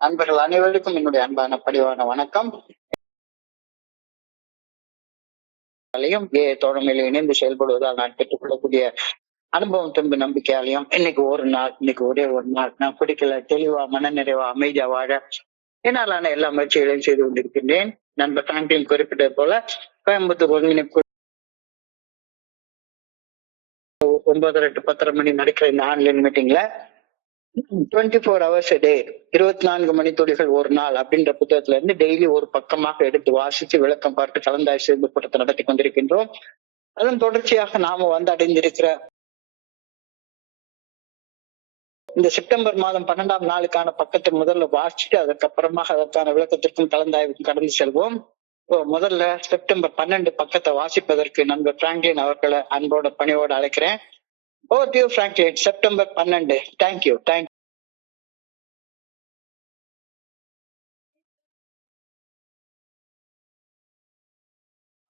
நண்பர்கள் அனைவருக்கும் என்னுடைய அன்பான பணிவான வணக்கம். தோழமையில இணைந்து செயல்படுவதால் நான் பெற்றுக்கொள்ளக்கூடிய அனுபவம் திரும்ப நம்பிக்கையாலையும் இன்னைக்கு ஒரு நாள், இன்னைக்கு ஒரே ஒரு நாள் நான் பிடிக்கல தெளிவா மனநிறைவா அமைதியா வாழ என்னாலான எல்லா முயற்சிகளையும் செய்து கொண்டிருக்கின்றேன். நண்பர் பிராங்க்லின் குறிப்பிட்டது போல கோயம்புத்தூர் ஒருங்கிணைப்பு 9:30 to 10:30 மணி நடக்கிற இந்த ஆன்லைன் மீட்டிங்ல 24 hours a day, 24 மணி துளிகள் ஒரு நாள் அப்படின்ற புத்தகத்துல இருந்து டெய்லி ஒரு பக்கமாக எடுத்து வாசித்து விளக்கம் பார்த்து கலந்தாய் சேர்ந்து கூட்டத்தை நடத்தி கொண்டிருக்கின்றோம். அதன் தொடர்ச்சியாக நாம வந்து அடைந்திருக்கிற இந்த செப்டம்பர் மாதம் 12ஆம் நாளுக்கான பக்கத்தை முதல்ல வாசிச்சுட்டு அதுக்கப்புறமாக அதற்கான விளக்கத்திற்கும் கலந்தாய்வுக்கும் கடந்து செல்வோம். முதல்ல செப்டம்பர் 12 பக்கத்தை வாசிப்பதற்கு நண்பர் பிராங்க்லின் அவர்களை அன்போட பணியோடு அழைக்கிறேன். Over to you Franklin. September 12. Thank you.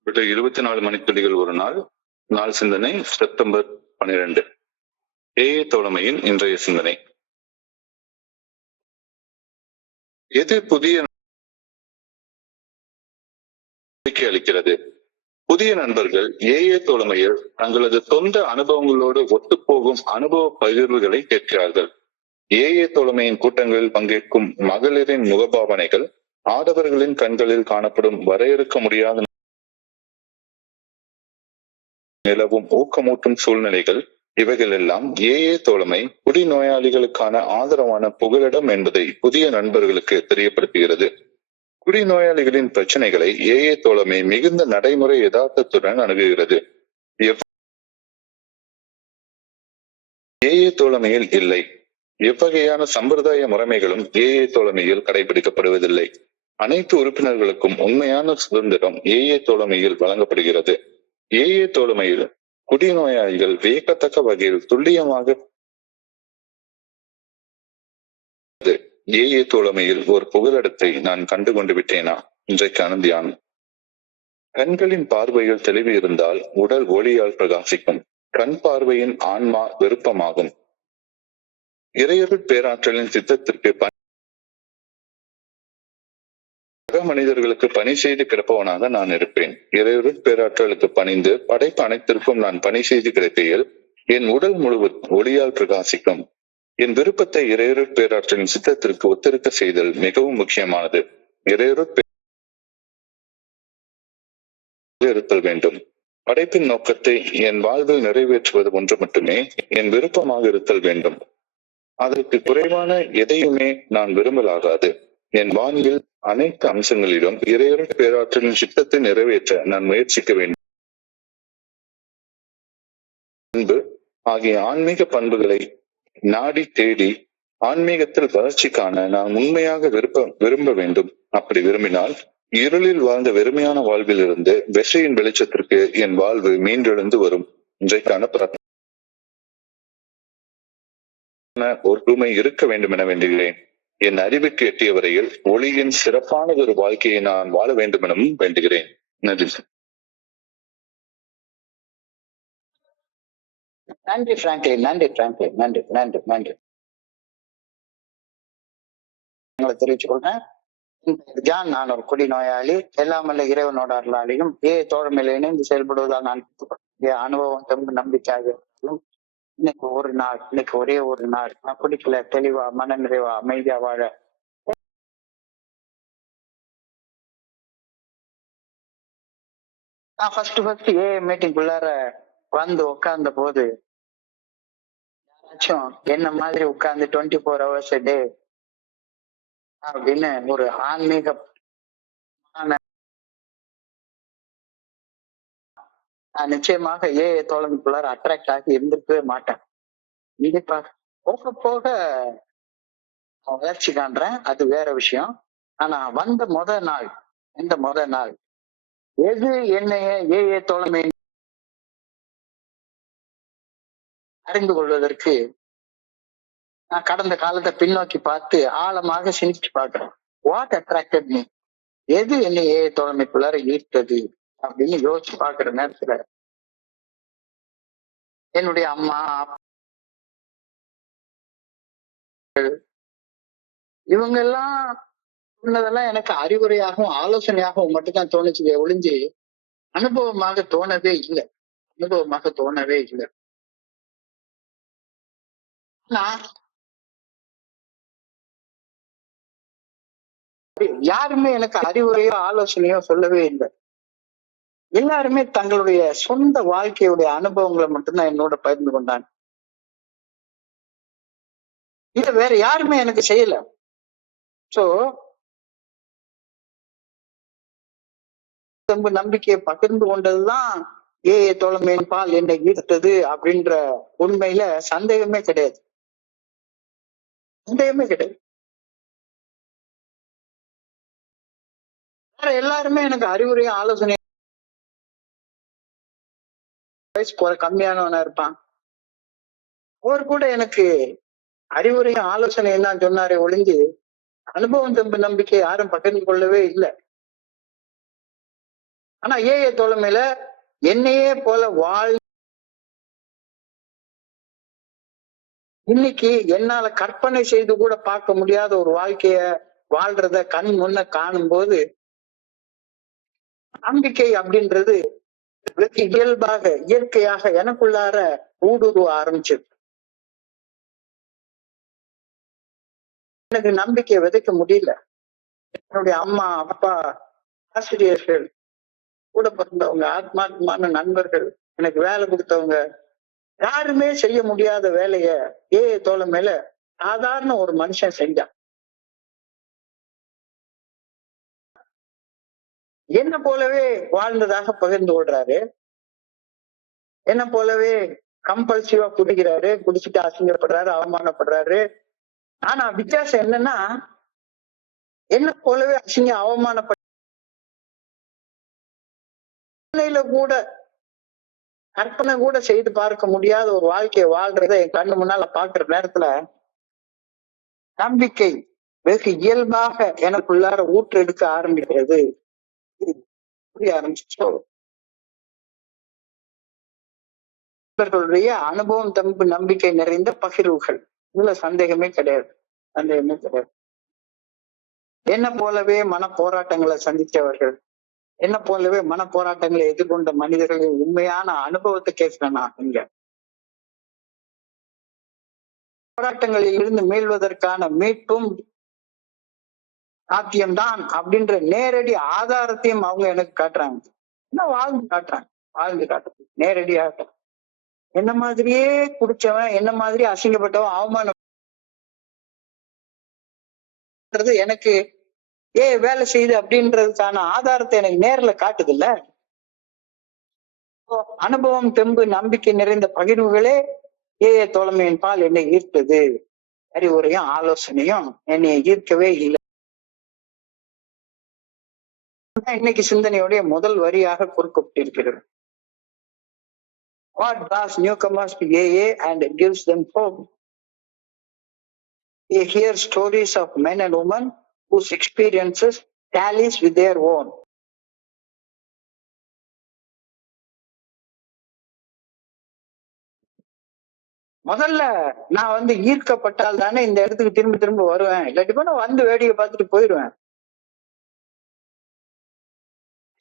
24 மணித்துளிகள் ஒரு நாள். நாள் சிந்தனை செப்டம்பர் 12. ஏஏ தோழமையின் இன்றைய சிந்தனை. எது புதிய நம்பிக்கை அளிக்கிறது? புதிய நண்பர்கள் ஏஏ தோழமையில் தங்களது சொந்த அனுபவங்களோடு ஒத்துப்போகும் அனுபவ பகிர்வுகளை கேட்கிறார்கள். ஏஏ தோழமையின் கூட்டங்களில் பங்கேற்கும் மகளிரின் முகபாவனைகள், ஆடவர்களின் கண்களில் காணப்படும் வரையறுக்க முடியாத நிலவும் ஊக்கமூட்டும் சூழ்நிலைகள், இவைகள் எல்லாம் ஏஏ தோழமை குடிநோயாளிகளுக்கான ஆதரவான புகலிடம் என்பதை புதிய நண்பர்களுக்கு தெரியப்படுத்துகிறது. குடிநோயாளிகளின் பிரச்சனைகளை ஏஏ தோழமை மிகுந்த நடைமுறை யதார்த்தத்துடன் அணுகுகிறது. ஏஏ தோழமையில் இல்லை. எவ்வகையான சம்பிரதாய முறைமைகளும் ஏஏ தோழமையில் கடைபிடிக்கப்படுவதில்லை. அனைத்து உறுப்பினர்களுக்கும் உண்மையான சுதந்திரம் ஏஏ தோழமையில் வழங்கப்படுகிறது. ஏஏ தோழமையில் குடிநோயாளிகள் வியக்கத்தக்க வகையில் துல்லியமாக ஏஏ தோழமையில் ஒரு புகலிடத்தை நான் கண்டு கொண்டு விட்டேனா? இன்றைக்கான தியானம். கண்களின் பார்வையில் தெளிவு இருந்தால் உடல் ஒளியால் பிரகாசிக்கும். கண் பார்வையின் ஆன்மா விருப்பமாகும். இறையருட் பேராற்றலின் சித்தத்திற்கு மனிதர்களுக்கு பணி செய்து கிடப்பவனாக நான் இருப்பேன். இறையருட் பேராற்றலுக்கு பணிந்து படைப்பு அனைத்திற்கும் நான் பணி செய்து கிடைக்கையில் என் உடல் முழுவதும் ஒளியால் பிரகாசிக்கும். என் விருப்பத்தை இறையருட் பேராற்றலின் சித்தத்திற்கு ஒத்திருக்க செய்தல் மிகவும் முக்கியமானது. இறையருட் இருத்தல் வேண்டும். படைப்பின் நோக்கத்தை என் வாழ்வில் நிறைவேற்றுவது ஒன்று மட்டுமே என் விருப்பமாக இருத்தல் வேண்டும். அதற்கு குறைவான எதையுமே நான் விரும்பலாகாது. என் வாழ்வில் அனைத்து அம்சங்களிலும் இறையருட் பேராற்றலின் சித்தத்தை நிறைவேற்ற நான் முயற்சிக்க வேண்டும். அன்பு ஆகிய ஆன்மீக பண்புகளை நாடி தேடி ஆன்மீகத்தில் வளர்ச்சிக்கான நான் உண்மையாக விரும்ப வேண்டும். அப்படி விரும்பினால் இருளில் வாழ்ந்த வெறுமையான வாழ்வில் இருந்து வெற்றியின் வெளிச்சத்திற்கு என் வாழ்வு மீண்டெழுந்து வரும். இன்றைக்கான ஒற்றுமை இருக்க வேண்டும் என வேண்டுகிறேன். என் அறிவுக்கு எட்டிய வரையில் ஒளியின் சிறப்பானதொரு வாழ்க்கையை நான் வாழ வேண்டும் எனவும் வேண்டுகிறேன். நன்றி. நன்றி பிராங்க்லின். நன்றி பிராங்க்லின். நன்றி நன்றி நன்றி. தெரிவிச்சுக் கொள்றேன். ஜான், நான் ஒரு குடிநோயாளி. எல்லாமல்ல இறைவனோட அருளாலையும் தோழமையில இணைந்து செயல்படுவதால் நான் அனுபவம் திரும்ப நம்பிக்கையாக இன்னைக்கு ஒரு நாள், இன்னைக்கு ஒரே ஒரு நாள் நான் குடிக்கல தெளிவா மன நிறைவா அமைதியா வாழ நான் ஃபர்ஸ்ட் மீட்டிங்குள்ளார வந்து உட்கார்ந்த போது யாராச்சும் என்ன மாதிரி உட்கார்ந்து 24 hours a day அப்படின்னு ஒரு ஆன்மீக நான் நிச்சயமாக தோழமைக்குள்ளார அட்ராக்ட் ஆகி இருந்திருக்கவே மாட்டேன். கண்டிப்பா போக போக வளர்ச்சி காண்றேன், அது வேற விஷயம். ஆனா வந்த முத நாள் எது என்னைய தோழமை அறிந்து கொள்வதற்கு நான் கடந்த காலத்தை பின்னோக்கி பார்த்து ஆழமாக சிந்திச்சு பார்க்கிறேன். What attracted me? எது என்னைய தோழமைக்குள்ளார ஈர்த்தது அப்படின்னு யோசிச்சு பார்க்கிற நேரத்துல என்னுடைய அம்மா இவங்க எல்லாம் சொன்னதெல்லாம் எனக்கு அறிவுரையாகவும் ஆலோசனையாகவும் மட்டும்தான் தோணுச்சு ஒழிஞ்சு அனுபவமாக தோணவே இல்லை. அனுபவமாக தோணவே இல்லை. ஆனா யாருமே எனக்கு அறிவுரையோ ஆலோசனையோ சொல்லவே இல்லை. எல்லாருமே தங்களுடைய சொந்த வாழ்க்கையுடைய அனுபவங்களை மட்டும்தான் என்னோட பகிர்ந்து கொண்டாங்க. இத வேற யாருமே எனக்கு செய்யல. சோ நம்பிக்கையை பகிர்ந்து கொண்டதுதான் தோழமையின் பால் என்னை ஈர்த்தது அப்படின்ற உண்மையில சந்தேகமே கிடையாது. சந்தேகமே கிடையாது. வேற எல்லாருமே எனக்கு அறிவுரையும் ஆலோசனை வயசு கம்மியானவனா இருப்பான். அவர் கூட எனக்கு அறிவுரையும் ஆலோசனையும் தான் சொன்னாரே ஒழிஞ்சு அனுபவம் நம்பிக்கை யாரும் பகிர்ந்து கொள்ளவே இல்லை. ஆனா தோழமையில என்னையே போல இன்னைக்கு என்னால கற்பனை செய்து கூட பார்க்க முடியாத ஒரு வாழ்க்கைய வாழ்றத கண் முன்ன காணும் போது நம்பிக்கை அப்படின்றது இயல்பாக இயற்கையாக எனக்குள்ளார ஊடுருவ ஆரம்பிச்சது. எனக்கு நம்பிக்கையை விதைக்க முடியல. என்னுடைய அம்மா அப்பா ஆசிரியர்கள் கூட பிறந்தவங்க ஆத்மாத்மான நண்பர்கள் எனக்கு வேலை கொடுத்தவங்க யாருமே செய்ய முடியாத வேலைய தோழமையில சாதாரண ஒரு மனுஷன் செஞ்சான். என்ன போலவே வாழ்ந்ததாக பகிர்ந்து கொள்றாரு. என்ன போலவே கம்பல்சிவா குடிக்கிறாரு, குடிச்சிட்டு அசிங்கப்படுறாரு, அவமானப்படுறாரு. ஆனா வித்தியாசம் என்னன்னா என்ன போலவே அவமானப்பட்ட கூட கற்பனை கூட செய்து பார்க்க முடியாத ஒரு வாழ்க்கையை வாழ்றத என் கண்ணு முன்னால பாக்குற நேரத்துல நம்பிக்கை வெகு இயல்பாக எனக்குள்ளார ஊற்றெடுக்க ஆரம்பிக்கிறது. புரிய ஆரம்பிச்சோ இவர்களுடைய அனுபவம் நம்பிக்கை நிறைந்த பகிர்வுகள். இதுல சந்தேகமே கிடையாது. சந்தேகமே கிடையாது. என்ன போலவே மன போராட்டங்களை சந்தித்தவர்கள், என்ன போலவே மன போராட்டங்களை எதிர்கொண்ட மனிதர்களின் உண்மையான அனுபவத்தை கேட்கிறேன் நான் இங்க. போராட்டங்களில் இருந்து மீள்வதற்கான மீட்பும் சாத்தியம்தான் அப்படின்ற நேரடி ஆதாரத்தையும் அவங்க எனக்கு காட்டுறாங்க. என்ன வாழ்ந்து காட்டுறாங்க, வாழ்ந்து காட்டுறது நேரடியாக. என்ன மாதிரியே குடிச்சவன், என்ன மாதிரி அசிங்கப்பட்டவன், அவமானம் எனக்கு வேலை செய்யுது அப்படின்றதுக்கான ஆதாரத்தை எனக்கு நேர்ல காட்டுது இல்ல. அனுபவம் தெம்பு நம்பிக்கை நிறைந்த பகிர்வுகளே தோழமையின் பால் என்னை ஈர்த்தது. அறிவுரையும் ஆலோசனையும் என்னை ஈர்க்கவே இல்லை. இன்னைக்கு சிந்தனையுடைய முதல் வரியாக கொடுக்கப்பட்டிருக்கிறது. What draws newcomers to AA and gives them hope? They hear stories of men and women whose experiences tallies with their own. முதல்ல நான் ஈர்க்கப்பட்டால் தானே இந்த இடத்துக்கு திரும்ப திரும்ப வருவேன். இல்லாட்டி நான் வந்து வேடிக்கை பார்த்துட்டு போயிடுவேன்.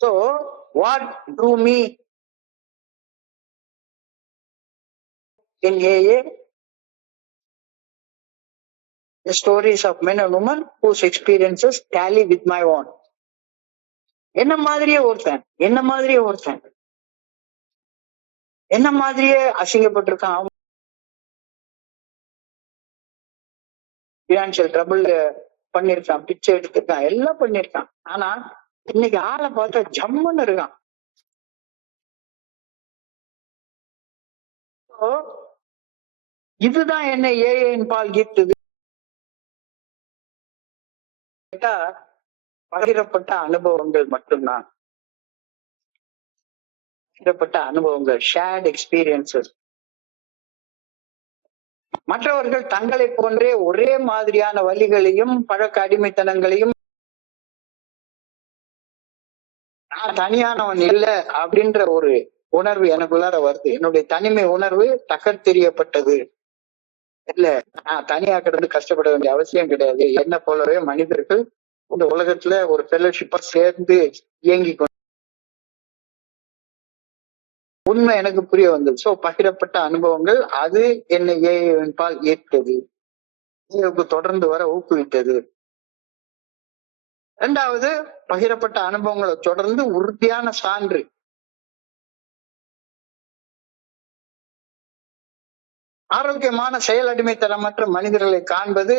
So what drew me in AA? The stories of men and women whose experiences tally with my own. என்ன மாதிரியே ஒருத்தன் என்ன மாதிரியே அசிங்கப்பட்டிருக்கான், பினான்சியல் ட்ரபிள் பண்ணிருக்கான், பிச்சை எடுத்திருக்கான், எல்லாம் பண்ணிருக்கான். ஆனா இன்னைக்கு ஆளை பார்த்தா ஜம்முன்னு இருக்கான். இதுதான் என்ன ஏஐயின் பால் ஈர்த்தது. பகிரப்பட்ட அனுபவங்கள் மட்டும்தான். பகிரப்பட்ட அனுபவங்கள், ஷேர்ட் எக்ஸ்பீரியன்சஸ். மற்றவர்கள் தங்களை போன்றே ஒரே மாதிரியான வழிகளையும் பழக்க அடிமைத்தனங்களையும், நான் தனியானவன் இல்லை அப்படின்ற ஒரு உணர்வு எனக்குள்ளார வருது. என்னுடைய தனிமை உணர்வு தகர்த்தெறியப்பட்டது. இல்ல, நான் தனியா கிடந்து கஷ்டப்பட வேண்டிய அவசியம் கிடையாது. என்ன போலவே மனிதர்கள் இந்த உலகத்துல ஒரு ஃபெலோஷிப்பா சேர்ந்து இயங்கி உண்மை எனக்கு புரிய வந்தது. சோ பகிரப்பட்ட அனுபவங்கள் அது என்னை ஏஐவின் பால் ஈர்த்தது. ஏஐக்கு தொடர்ந்து வர ஊக்குவித்தது. இரண்டாவது, பகிரப்பட்ட அனுபவங்களை தொடர்ந்து உறுதியான சான்று. ஆரோக்கியமான செயல் அடிமைத்தனமற்ற மனிதர்களை காண்பது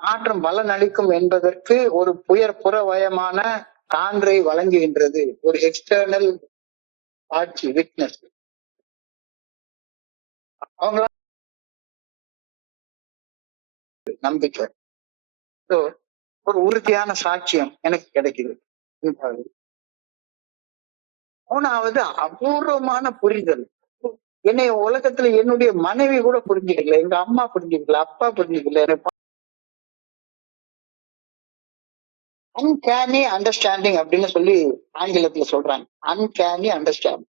மாற்றம் பலன் அளிக்கும் என்பதற்கு ஒரு புறவயமான சான்றை வழங்குகின்றது. ஒரு எக்ஸ்டர்னல் ஆட்சி விட்னஸ். அவங்கள நம்பிக்கை. So, ஒரு உறுதியான சாட்சியம் எனக்கு கிடைக்குது. மூணாவது, அபூர்வமான புரிதல். என்னைய உலகத்துல என்னுடைய மனைவி கூட புரிஞ்சுக்கல, எங்க அம்மா புரிஞ்சுக்கல, அப்பா புரிஞ்சுக்கல. எனக்கு அன்கேனி அண்டர்ஸ்டாண்டிங் அப்படின்னு சொல்லி ஆங்கிலத்துல சொல்றாங்க. Uncanny understanding.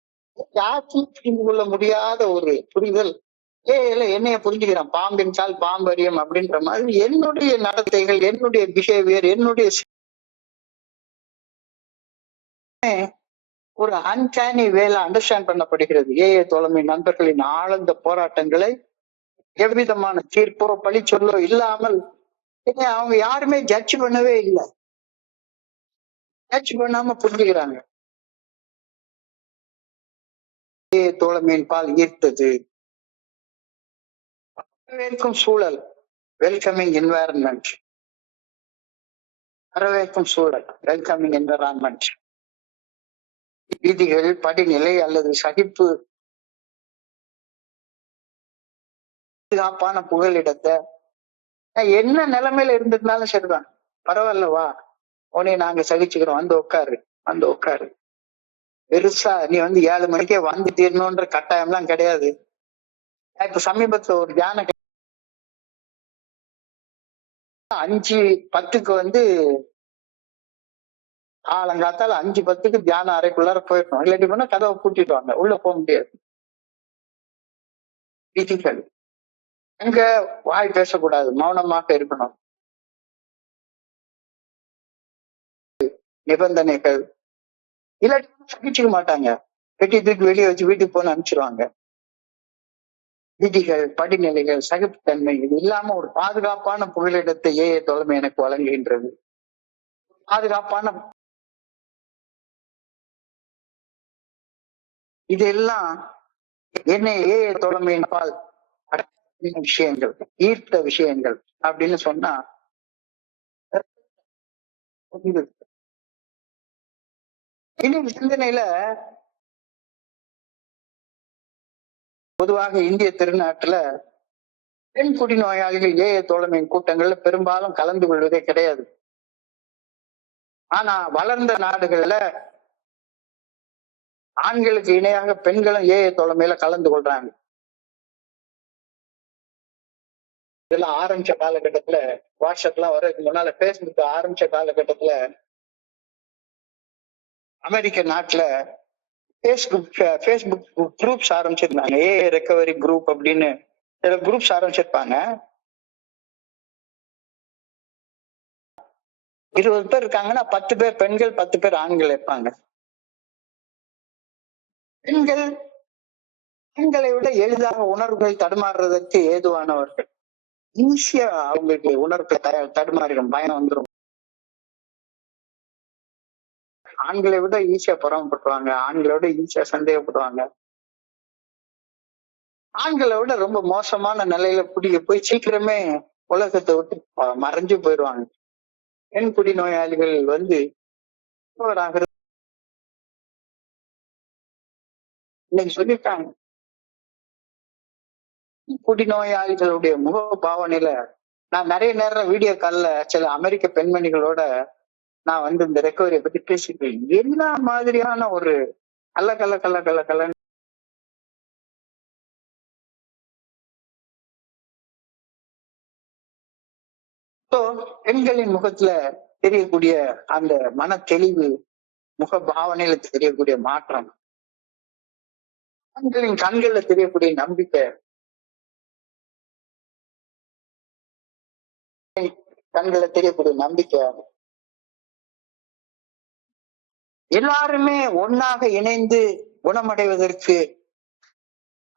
யாருக்கும் புரிந்து கொள்ள முடியாத ஒரு புரிதல். இல்ல என்னைய புரிஞ்சுக்கிறான், பாம்பின் கால் பாம்பரியம் அப்படின்ற மாதிரி என்னுடைய நடத்தைகள், என்னுடைய பிஹேவியர், என்னுடைய ஒரு அன்கேனி வேலை அண்டர்ஸ்டாண்ட் பண்ணப்படுகிறது. ஏஏ தோழமை நண்பர்களின் ஆழ்ந்த போராட்டங்களை எவ்விதமான தீர்ப்போ பழி சொல்லோ இல்லாமல் அவங்க யாருமே ஜட்ஜ் பண்ணவே இல்லை. ஜட்ஜ் பண்ணாம புரிஞ்சுக்கிறாங்க. ஏஏ தோழமையின் பால் ஈர்த்தது. வரவேற்கும் சூழல், வெல்கமிங் என்வாயரன்மெண்ட். வரவேற்கும் சூழல், வெல்கமிங் என்வாயரன்மெண்ட். விதிகள், படிநிலை அல்லது சகிப்பு பாதுகாப்பான புகலிடத்தை என்ன நிலைமையில இருந்திருந்தாலும் சரிதான், பரவாயில்லவா, உன்னை நாங்க சகிச்சுக்கிறோம், வந்து உட்காரு, வந்து உட்காரு. பெருசா நீ 7 மணிக்கே வந்து தீரணும்ன்ற கட்டாயம் எல்லாம் கிடையாது. இப்ப சமீபத்துல ஒரு தியான 5:10 காலங்காத்தால 5:10 தியான அறைக்குள்ளார போயிடணும். இல்லாட்டி போனா கதவை பூட்டிடுவாங்க, உள்ள போக முடியாது. விதிகள். அங்க வாய் பேசக்கூடாது, மௌனமாக இருக்கணும். நிபந்தனைகள். இல்லாட்டி சகிச்சுக்க மாட்டாங்க, வெட்டி தூக்கி வெளியே வச்சு வீட்டுக்கு போன அனுப்பிச்சிருவாங்க. விதிகள், படிநிலைகள், சகிப்புத்தன்மை இது இல்லாம ஒரு பாதுகாப்பான புகலிடத்தை ஏஏ தோழமை எனக்கு வழங்குகின்றது. பாதுகாப்பான இதெல்லாம் என்னை ஏஏ தோழமையின் பால் விஷயங்கள், ஈர்த்த விஷயங்கள் அப்படின்னு சொன்னா இன்னைக்கு சிந்தனையில பொதுவாக இந்திய திருநாட்டுல பெண் குடிநோயாளிகள் ஏஏ தோழமையின் கூட்டங்கள்ல பெரும்பாலும் கலந்து கொள்வதே கிடையாது. ஆனா வளர்ந்த நாடுகள்ல ஆண்களுக்கு இணையாக பெண்களும் ஏஏ தோழமையில கலந்து கொள்றாங்க. இதெல்லாம் ஆரம்பிச்ச காலகட்டத்துல, வாட்ஸ்அப் எல்லாம் வர்றதுக்கு முன்னால பேஸ்புக் ஆரம்பிச்ச காலகட்டத்துல அமெரிக்க நாட்டுல பேஸ்புக் குரூப்ஸ் ஆரம்பிச்சிருந்தாங்க. ஏஏ ரெக்கவரி குரூப் அப்படின்னு சில குரூப்ஸ் ஆரம்பிச்சிருப்பாங்க. 20 பேர் இருக்காங்கன்னா 10 பேர் பெண்கள், 10 பேர் ஆண்கள் இருப்பாங்க. பெண்களை விட எளிதாக உணர்வுகள் தடுமாறுறதுக்கு ஏதுவானவர்கள். ஈஸியா அவங்களுக்கு உணர்வுகள் தடுமாறிடும், பயம் வந்துடும். ஆண்களை விட ஈஸியா பொறாமப்படுவாங்க, ஆண்களை விட ஈஸியா சந்தேகப்படுவாங்க. ஆண்களை விட ரொம்ப மோசமான நிலையில போய் சீக்கிரமே உலகத்தை விட்டு மறைஞ்சு போயிடுவாங்க. பெண் குடிநோயாளிகள் இன்னைக்கு சொல்லியிருக்காங்க, குடிநோயாளிகளுடைய முக பாவனையில நான் நிறைய நேரம் வீடியோ கால்ல சில அமெரிக்க பெண்மணிகளோட நான் இந்த ரெக்கவரியை பத்தி பேசிக்கிறேன். என்ன மாதிரியான ஒரு கல்ல பெண்களின் முகத்துல தெரியக்கூடிய அந்த மன தெளிவு, முக பாவனையில தெரியக்கூடிய மாற்றம், பெண்களின் கண்கள்ல தெரியக்கூடிய நம்பிக்கை, கண்களை தெரியக்கூடிய நம்பிக்கை. எல்லாருமே ஒன்னாக இணைந்து குணமடைவதற்கு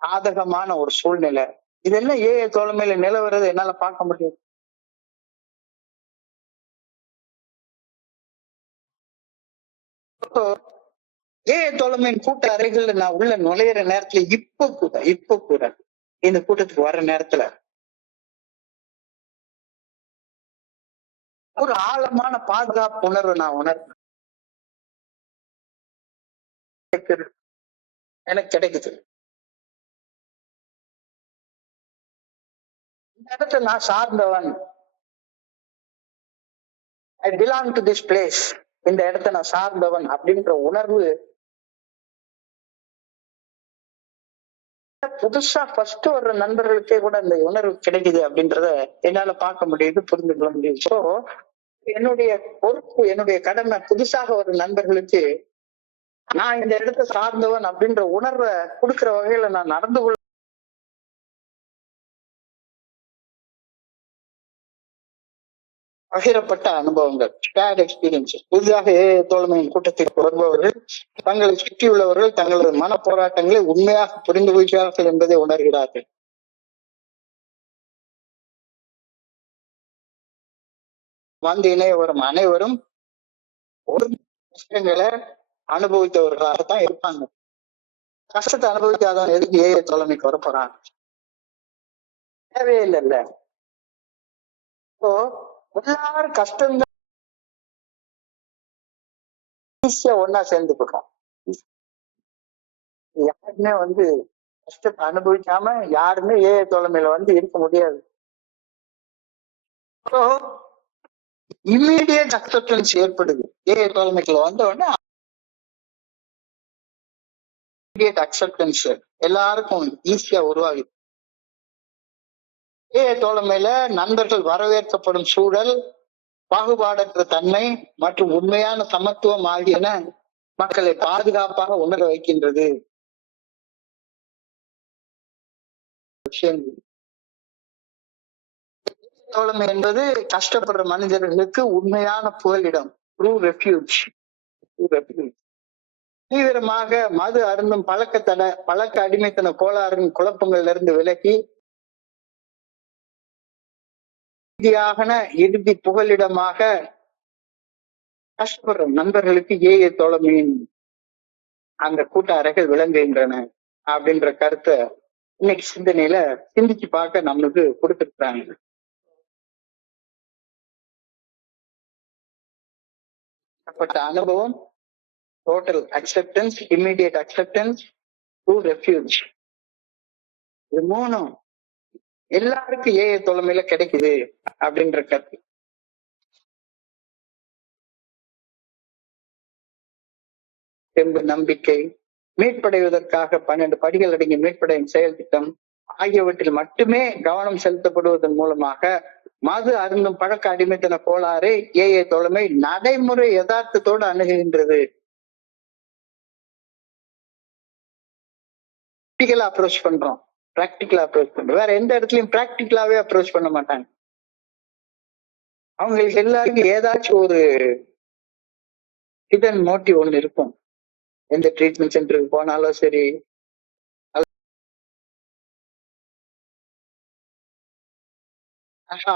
சாதகமான ஒரு சூழ்நிலை. இதெல்லாம் ஏஐ தோழமையில நிலவரது என்னால பார்க்க முடியும். ஏஐ தோழமையின் கூட்ட அறைகள்ல நான் உள்ள நுழையிற நேரத்துல இப்ப கூட இந்த கூட்டத்துக்கு வர்ற நேரத்துல ஒரு ஆழமான பாதுகாப்பு உணர்வு நான் உணர்றேன். எனக்கு கிடைக்குது. இந்த இடத்துல நான் சார்ந்தவன், I belong to this place, இந்த இடத்த நான் சார்ந்தவன் அப்படின்ற உணர்வு புதுசா ஃபர்ஸ்ட் வர்ற நண்பர்களுக்கே கூட அந்த உணர்வு கிடைக்குது அப்படின்றத என்னால பார்க்க முடியுது, புரிந்து கொள்ள முடியுது. ஸோ என்னுடைய பொறுப்பு, என்னுடைய கடமை புதுசாக வரும் நண்பர்களுக்கு நான் இந்த இடத்தை சார்ந்தவன் அப்படின்ற உணர்வை கொடுக்கிற வகையில நான் நடந்து கொள்ள பகிரப்பட்ட அனுபவங்கள், ஷேர்ட் எக்ஸ்பீரியன்சஸ். புதிதாக தோழமையின் கூட்டத்திற்கு வருபவர்கள் தங்களை சுற்றியுள்ளவர்கள் தங்களது மன போராட்டங்களை உண்மையாக புரிந்து கொள்கிறார்கள் என்பதை உணர்கிறார்கள். வந்து இணைய வரும் அனைவரும் ஒரு கஷ்டங்களை அனுபவித்தவர்களாகத்தான் இருப்பாங்க. கஷ்டத்தை அனுபவிக்காதவன் எதுக்கு ஏஐ தோழமைக்கு வரப்போறான்? தேவையே இல்லைல்ல. இப்போ எல்லாரும் கஷ்டம் ஈஸியா ஒன்னா சேர்ந்துக்கிறோம். யாருமே வந்து கஷ்டத்தை அனுபவிக்காம யாருமே ஏஐ தோழமையில வந்து இருக்க முடியாது. இம்மீடியட் அக்செப்டன்ஸ் ஏற்படுது. ஏஐ தோழமைக்குள்ள வந்த உடனே இம்மீடியட் அக்செப்டன்ஸ் எல்லாருக்கும் ஈஸியா உருவாகுது. ஏஐ தோழமையில நண்பர்கள் வரவேற்கப்படும் சூழல், பாகுபாடற்ற தன்மை மற்றும் உண்மையான சமத்துவம் ஆகியன மக்களை பாதுகாப்பாக உணர வைக்கின்றது. தோழமை என்பது கஷ்டப்படுற மனிதர்களுக்கு உண்மையான புகலிடம், ட்ரூ ரெஃப்யூஜ். தீவிரமாக மது அருந்தும் பழக்க அடிமைத்தன கோளாறின் குழப்பங்கள்ல இருந்து விலகி இறுதி புகலிடமாக கஷ்டப்படுற நண்பர்களுக்கு ஏஐ தோழமையின் அந்த கூட்ட அறைகள் விளங்குகின்றன அப்படின்ற கருத்தை இன்னைக்கு சிந்தனையில சிந்திச்சு பார்க்க நம்மளுக்கு கொடுத்துருக்காங்க. அனுபவம், total acceptance, immediate acceptance, true refuge. இது மூணும் எல்லாருக்கும் ஏஐ தோழமையில கிடைக்குது அப்படின்ற கருத்து. தெம்பு, நம்பிக்கை, மீட்படைவதற்காக 12 படிகள் அடங்கிய மீட்படையும் செயல் திட்டம் ஆகியவற்றில் மட்டுமே கவனம் செலுத்தப்படுவதன் மூலமாக மது அருந்தும் பழக்க அடிமைத்தன கோளாறை ஏஐ தோழமை நடைமுறை யதார்த்தத்தோடு அணுகுகின்றது. அப்ரோச் பண்றோம், பிராக்டிகலா அப்ரோச் பண்றோம். வேற எந்த இடத்துலயும் பிராக்டிகலாவே அப்ரோச் பண்ண மாட்டாங்க. அவங்களுக்கு எல்லாருக்கும் ஏதாச்சும் ஒரு ஹிடன் மோட்டிவ் ஒண்ணு இருக்கும். எந்த ட்ரீட்மெண்ட் சென்டருக்கு போனாலும் சரி,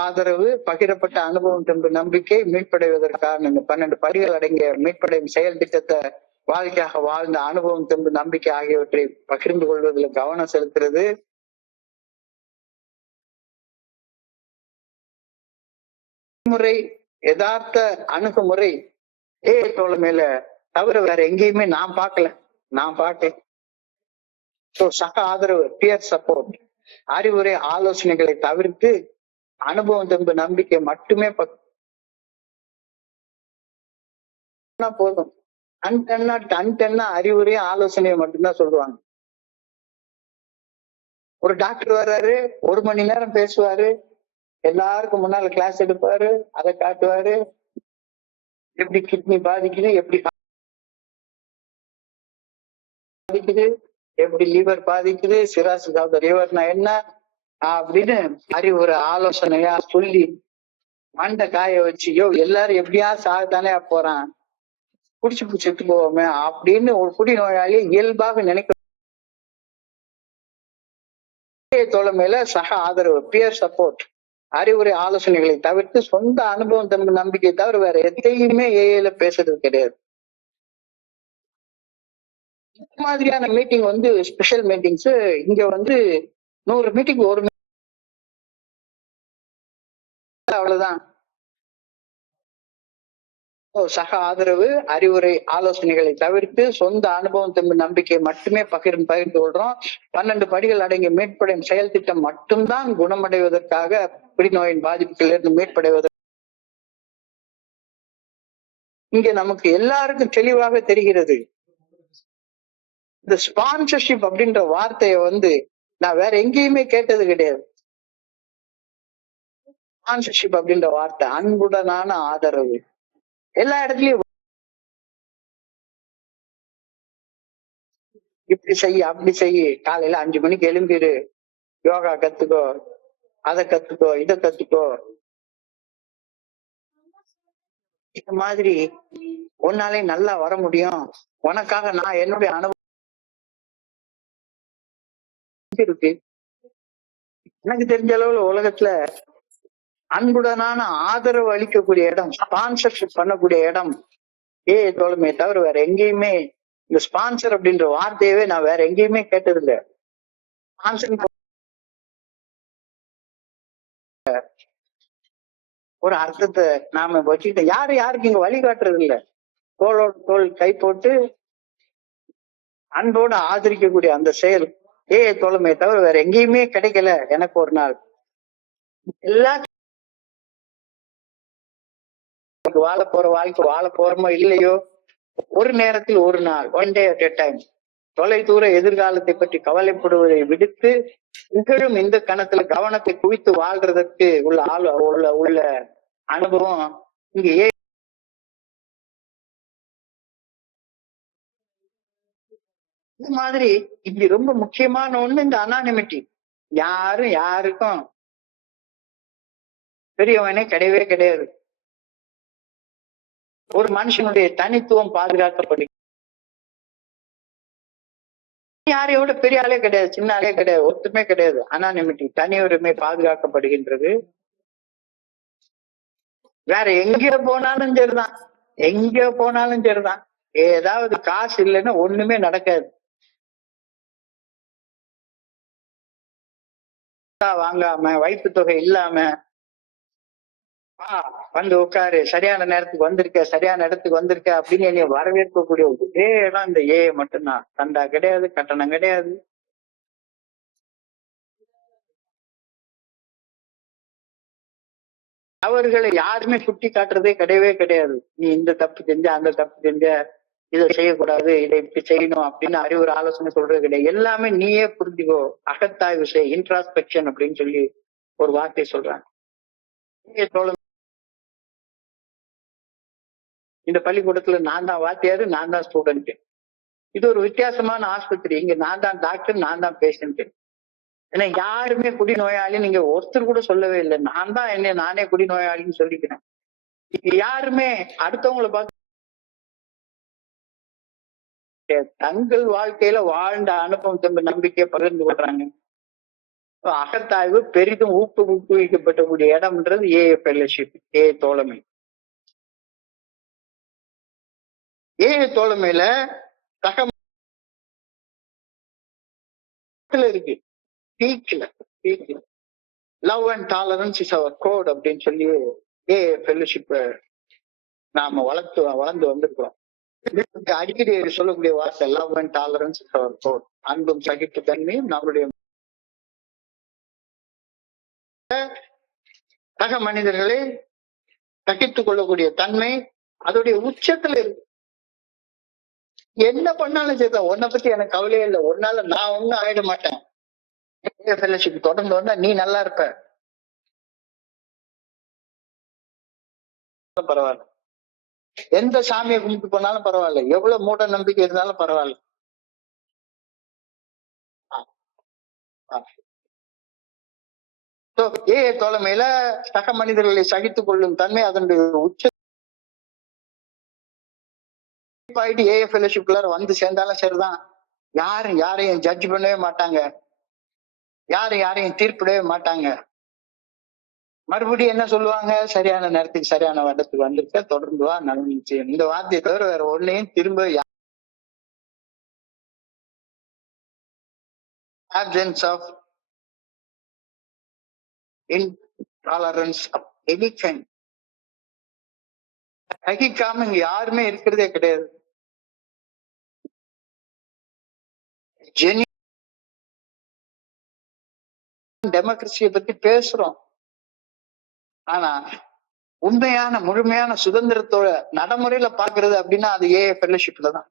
ஆதரவு, பகிரப்பட்ட அனுபவம், தெம்பு, நம்பிக்கை, மீட்படைவதற்கான இந்த 12 படிகள் அடங்கிய மீட்படையும் செயல் திட்டத்தை வாழ்க்கையாக வாழ்ந்த அனுபவம், தெம்பு, நம்பிக்கை ஆகியவற்றை பகிர்ந்து கொள்வதில் கவனம் செலுத்துறது. முறை யதார்த்த அணுகுமுறை ஏஐ தோழமையில தவிர வேற எங்கேயுமே நான் பார்க்கல. சக ஆதரவு, பியர் சப்போர்ட், அறிவுரை, ஆலோசனைகளை தவிர்த்து அனுபவம், தெம்பு, நம்பிக்கை மட்டுமே போதும். அன்டென்னா அறிவுரை, ஆலோசனையை மட்டும்தான் சொல்லுவாங்க. ஒரு டாக்டர் வர்றாரு, 1 மணி நேரம் பேசுவாரு, எல்லாருக்கும் முன்னால கிளாஸ் எடுப்பாரு, அதை காட்டுவாரு. எப்படி கிட்னி பாதிக்குது, எப்படி பாதிக்குது, எப்படி லிவர் பாதிக்குது, சிராசிஸ் ஆஃப் த லிவர்னா என்ன அப்படின்னு அறிவுரை, ஆலோசனையா சொல்லி மண்டை காய வச்சு எல்லாரும் எப்படியா சாகத்தானே போறான், குடிச்சு செத்து போவோமே அப்படின்னு ஒரு குடி நோயாளி இயல்பாக நினைக்க தோழமையில சக ஆதரவு, பியர் சப்போர்ட், அறிவுரை ஆலோசனைகளை தவிர்த்து சொந்த அனுபவம் நம்பிக்கை தவிர வேற எதையுமே ஏஐல பேசுறது கிடையாது. இந்த மாதிரியான மீட்டிங் ஸ்பெஷல் மீட்டிங்ஸ் இங்க 100 மீட்டிங் ஒரு அவ்வளவுதான். சக ஆதரவு, அறிவுரை ஆலோசனைகளை தவிர்த்து சொந்த அனுபவம் நம்பிக்கை மட்டுமே பகிர்ந்து கொள்றோம். 12 படிகள் அடங்கிய மீட்படையும் செயல் திட்டம் மட்டும்தான் குணமடைவதற்காக, குடிநோயின் பாதிப்புகளிலிருந்து மீட்படைவதற்கு இங்க நமக்கு எல்லாருக்கும் தெளிவாக தெரிகிறது. இந்த ஸ்பான்சர்ஷிப் அப்படின்ற வார்த்தையை நான் வேற எங்கேயுமே கேட்டது கிடையாது. ஸ்பான்சர்ஷிப் அப்படின்ற வார்த்தை அன்புடனான ஆதரவு எல்லா இடத்துலயும் இப்படி செய்ய அப்படி செய்ய, காலையில 5 மணிக்கு எழும்பிடு, யோகா கத்துக்கோ, அதை கத்துக்கோ, இதை கத்துக்கோ. இந்த மாதிரி உன்னாலே நல்லா வர முடியும், உனக்காக நான் என்னுடைய அனுபவம் இருக்கு. எனக்கு தெரிஞ்ச அளவுல உலகத்துல அன்புடனான ஆதரவு அளிக்கக்கூடிய இடம், ஸ்பான்சர்ஷிப் பண்ணக்கூடிய இடம் தோழமை தவிர வேற எங்கேயுமே இந்த ஸ்பான்சர் அப்படின்ற வார்த்தையவே நான் வேற எங்கேயுமே கேட்டது இல்லை. ஒரு அர்த்தத்தை நாம வச்சுக்கிட்ட யாருக்கு இங்க வழிகாட்டுறது இல்ல. தோளோட தோல் கை போட்டு அன்போடு ஆதரிக்கக்கூடிய அந்த செயல் தோழமை தவிர வேற எங்கேயுமே கிடைக்கல. எனக்கு ஒரு நாள் எல்லா வாழ போற வாழ்க்கை வாழ போறோமோ இல்லையோ, ஒரு நேரத்தில் ஒரு நாள், one day at a time, தொலைதூர எதிர்காலத்தை பற்றி கவலைப்படுவதை விடுத்து நிகழும் இந்த கணத்துல கவனத்தை குவித்து வாழ்றதற்கு உள்ள அனுபவம் இங்க இந்த மாதிரி இப்படி ரொம்ப முக்கியமான ஒண்ணு இந்த அனானிமிட்டி. யாரும் யாருக்கும் பெரியவனே கிடையவே கிடையாது. ஒரு மனுஷனுடைய தனித்துவம் பாதுகாக்கப்படு, யாரையோட பெரிய ஆளே கிடையாது, சின்ன ஆளே கிடையாது, ஒத்துமே கிடையாது. அனானிமிட்டி, தனி உரிமை பாதுகாக்கப்படுகின்றது. வேற எங்க போனாலும் சரிதான், எங்க போனாலும் சரிதான், ஏதாவது காசு இல்லைன்னா ஒண்ணுமே நடக்காது. வாங்காம, வைப்பு தொகை இல்லாம உட்காரு, சரியான நேரத்துக்கு வந்திருக்க, சரியான இடத்துக்கு வந்திருக்க அப்படின்னு என்னைய வரவேற்கக்கூடிய ஒரே இடம் இந்த மட்டும்தான். சண்டா கிடையாது, கட்டணம் கிடையாது. அவர்களை யாருமே சுட்டி காட்டுறதே கிடையவே கிடையாது. நீ இந்த தப்பு செஞ்ச, அந்த தப்பு செஞ்ச, இதை செய்யக்கூடாது, இதை இப்படி செய்யணும் அப்படின்னு அறிவுரை ஆலோசனை சொல்றது கிடையாது. எல்லாமே நீயே புரிஞ்சுக்கோ, அகத்தாய்வு செய், இன்ட்ராஸ்பெக்ஷன் அப்படின்னு சொல்லி ஒரு வார்த்தை சொல்றாங்க. இந்த பள்ளிக்கூடத்துல நான் தான் வாத்தியாரு, நான் தான் ஸ்டூடெண்ட். இது ஒரு வித்தியாசமான ஆஸ்பத்திரி. இங்க நான் தான் டாக்டர், நான் தான் பேஷண்ட். ஏன்னா யாருமே குடிநோயாளி நீங்க ஒருத்தர் கூட சொல்லவே இல்லை. நான் தான் என்ன நானே குடிநோயாளின்னு சொல்லிக்கிறேன். யாருமே அடுத்தவங்களை பார்த்து தங்கள் வாழ்க்கையில வாழ்ந்த அனுபவம் நம்பிக்கையை பகிர்ந்து கொள்றாங்க. அகத்தாய்வு பெரிதும் ஊக்குவிக்கப்பட்டக்கூடிய இடம்ன்றது ஃபெல்லோஷிப், தோழமை. தோழமையில சக இருக்கு, love and tolerance is our code அப்படின்னு சொல்லி ஃபெல்லோஷிப் நாம வளர்ந்து வந்திருக்கிறோம். அடிக்கடி சொல்லக்கூடிய வார்த்தை love and tolerance is our code. அன்பும் சகிப்பு தன்மையும் நம்மளுடைய சக மனிதர்களை சகித்துக் கொள்ளக்கூடிய தன்மை அதோடைய உச்சத்துல இருக்கு. என்ன பண்ணாலும் சரி, உன்னை பத்தி எனக்கு கவலையே இல்லை, ஒன்னால நான் ஒன்னும் ஆயிட மாட்டேன். ஃபெல்லோஷிப் தொடர்ந்து வந்தா நீ நல்லா இருப்ப, பரவாயில்ல. எந்த சாமியை கும்பிட்டு போனாலும் பரவாயில்ல, எவ்வளவு மூட நம்பிக்கை இருந்தாலும் பரவாயில்ல. ஏஐ தோழமையில சக மனிதர்களை சகித்துக் கொள்ளும் தன்மை அதனுடைய உச்ச ஏஐ ஃபெலோஷிப்குள்ளார வந்து சேர்ந்தாலும் சரிதான். யாரும் யாரையும் ஜட்ஜ் பண்ணவே மாட்டாங்க, யாரும் யாரையும் தீர்ப்பிடவே மாட்டாங்க. மறுபடியும் என்ன சொல்லுவாங்க? சரியான நேரத்துக்கு சரியான இடத்துக்கு வந்திருக்க, தொடர்ந்து வா, நல்ல நிச்சயம். இந்த வார்த்தையை தவிர வேற ஒன்னையும் திரும்ப absence of intolerance of any kind சகிக்காம இங்க யாருமே இருக்கிறதே கிடையாது. டெமோக்ரஸியை பத்தி பேசுறோம், ஆனா உண்மையான முழுமையான சுதந்திரத்தோட நடைமுறையில பாக்குறது அப்படின்னா அது ஏஐ ஃபெலோஷிப்ல தான்.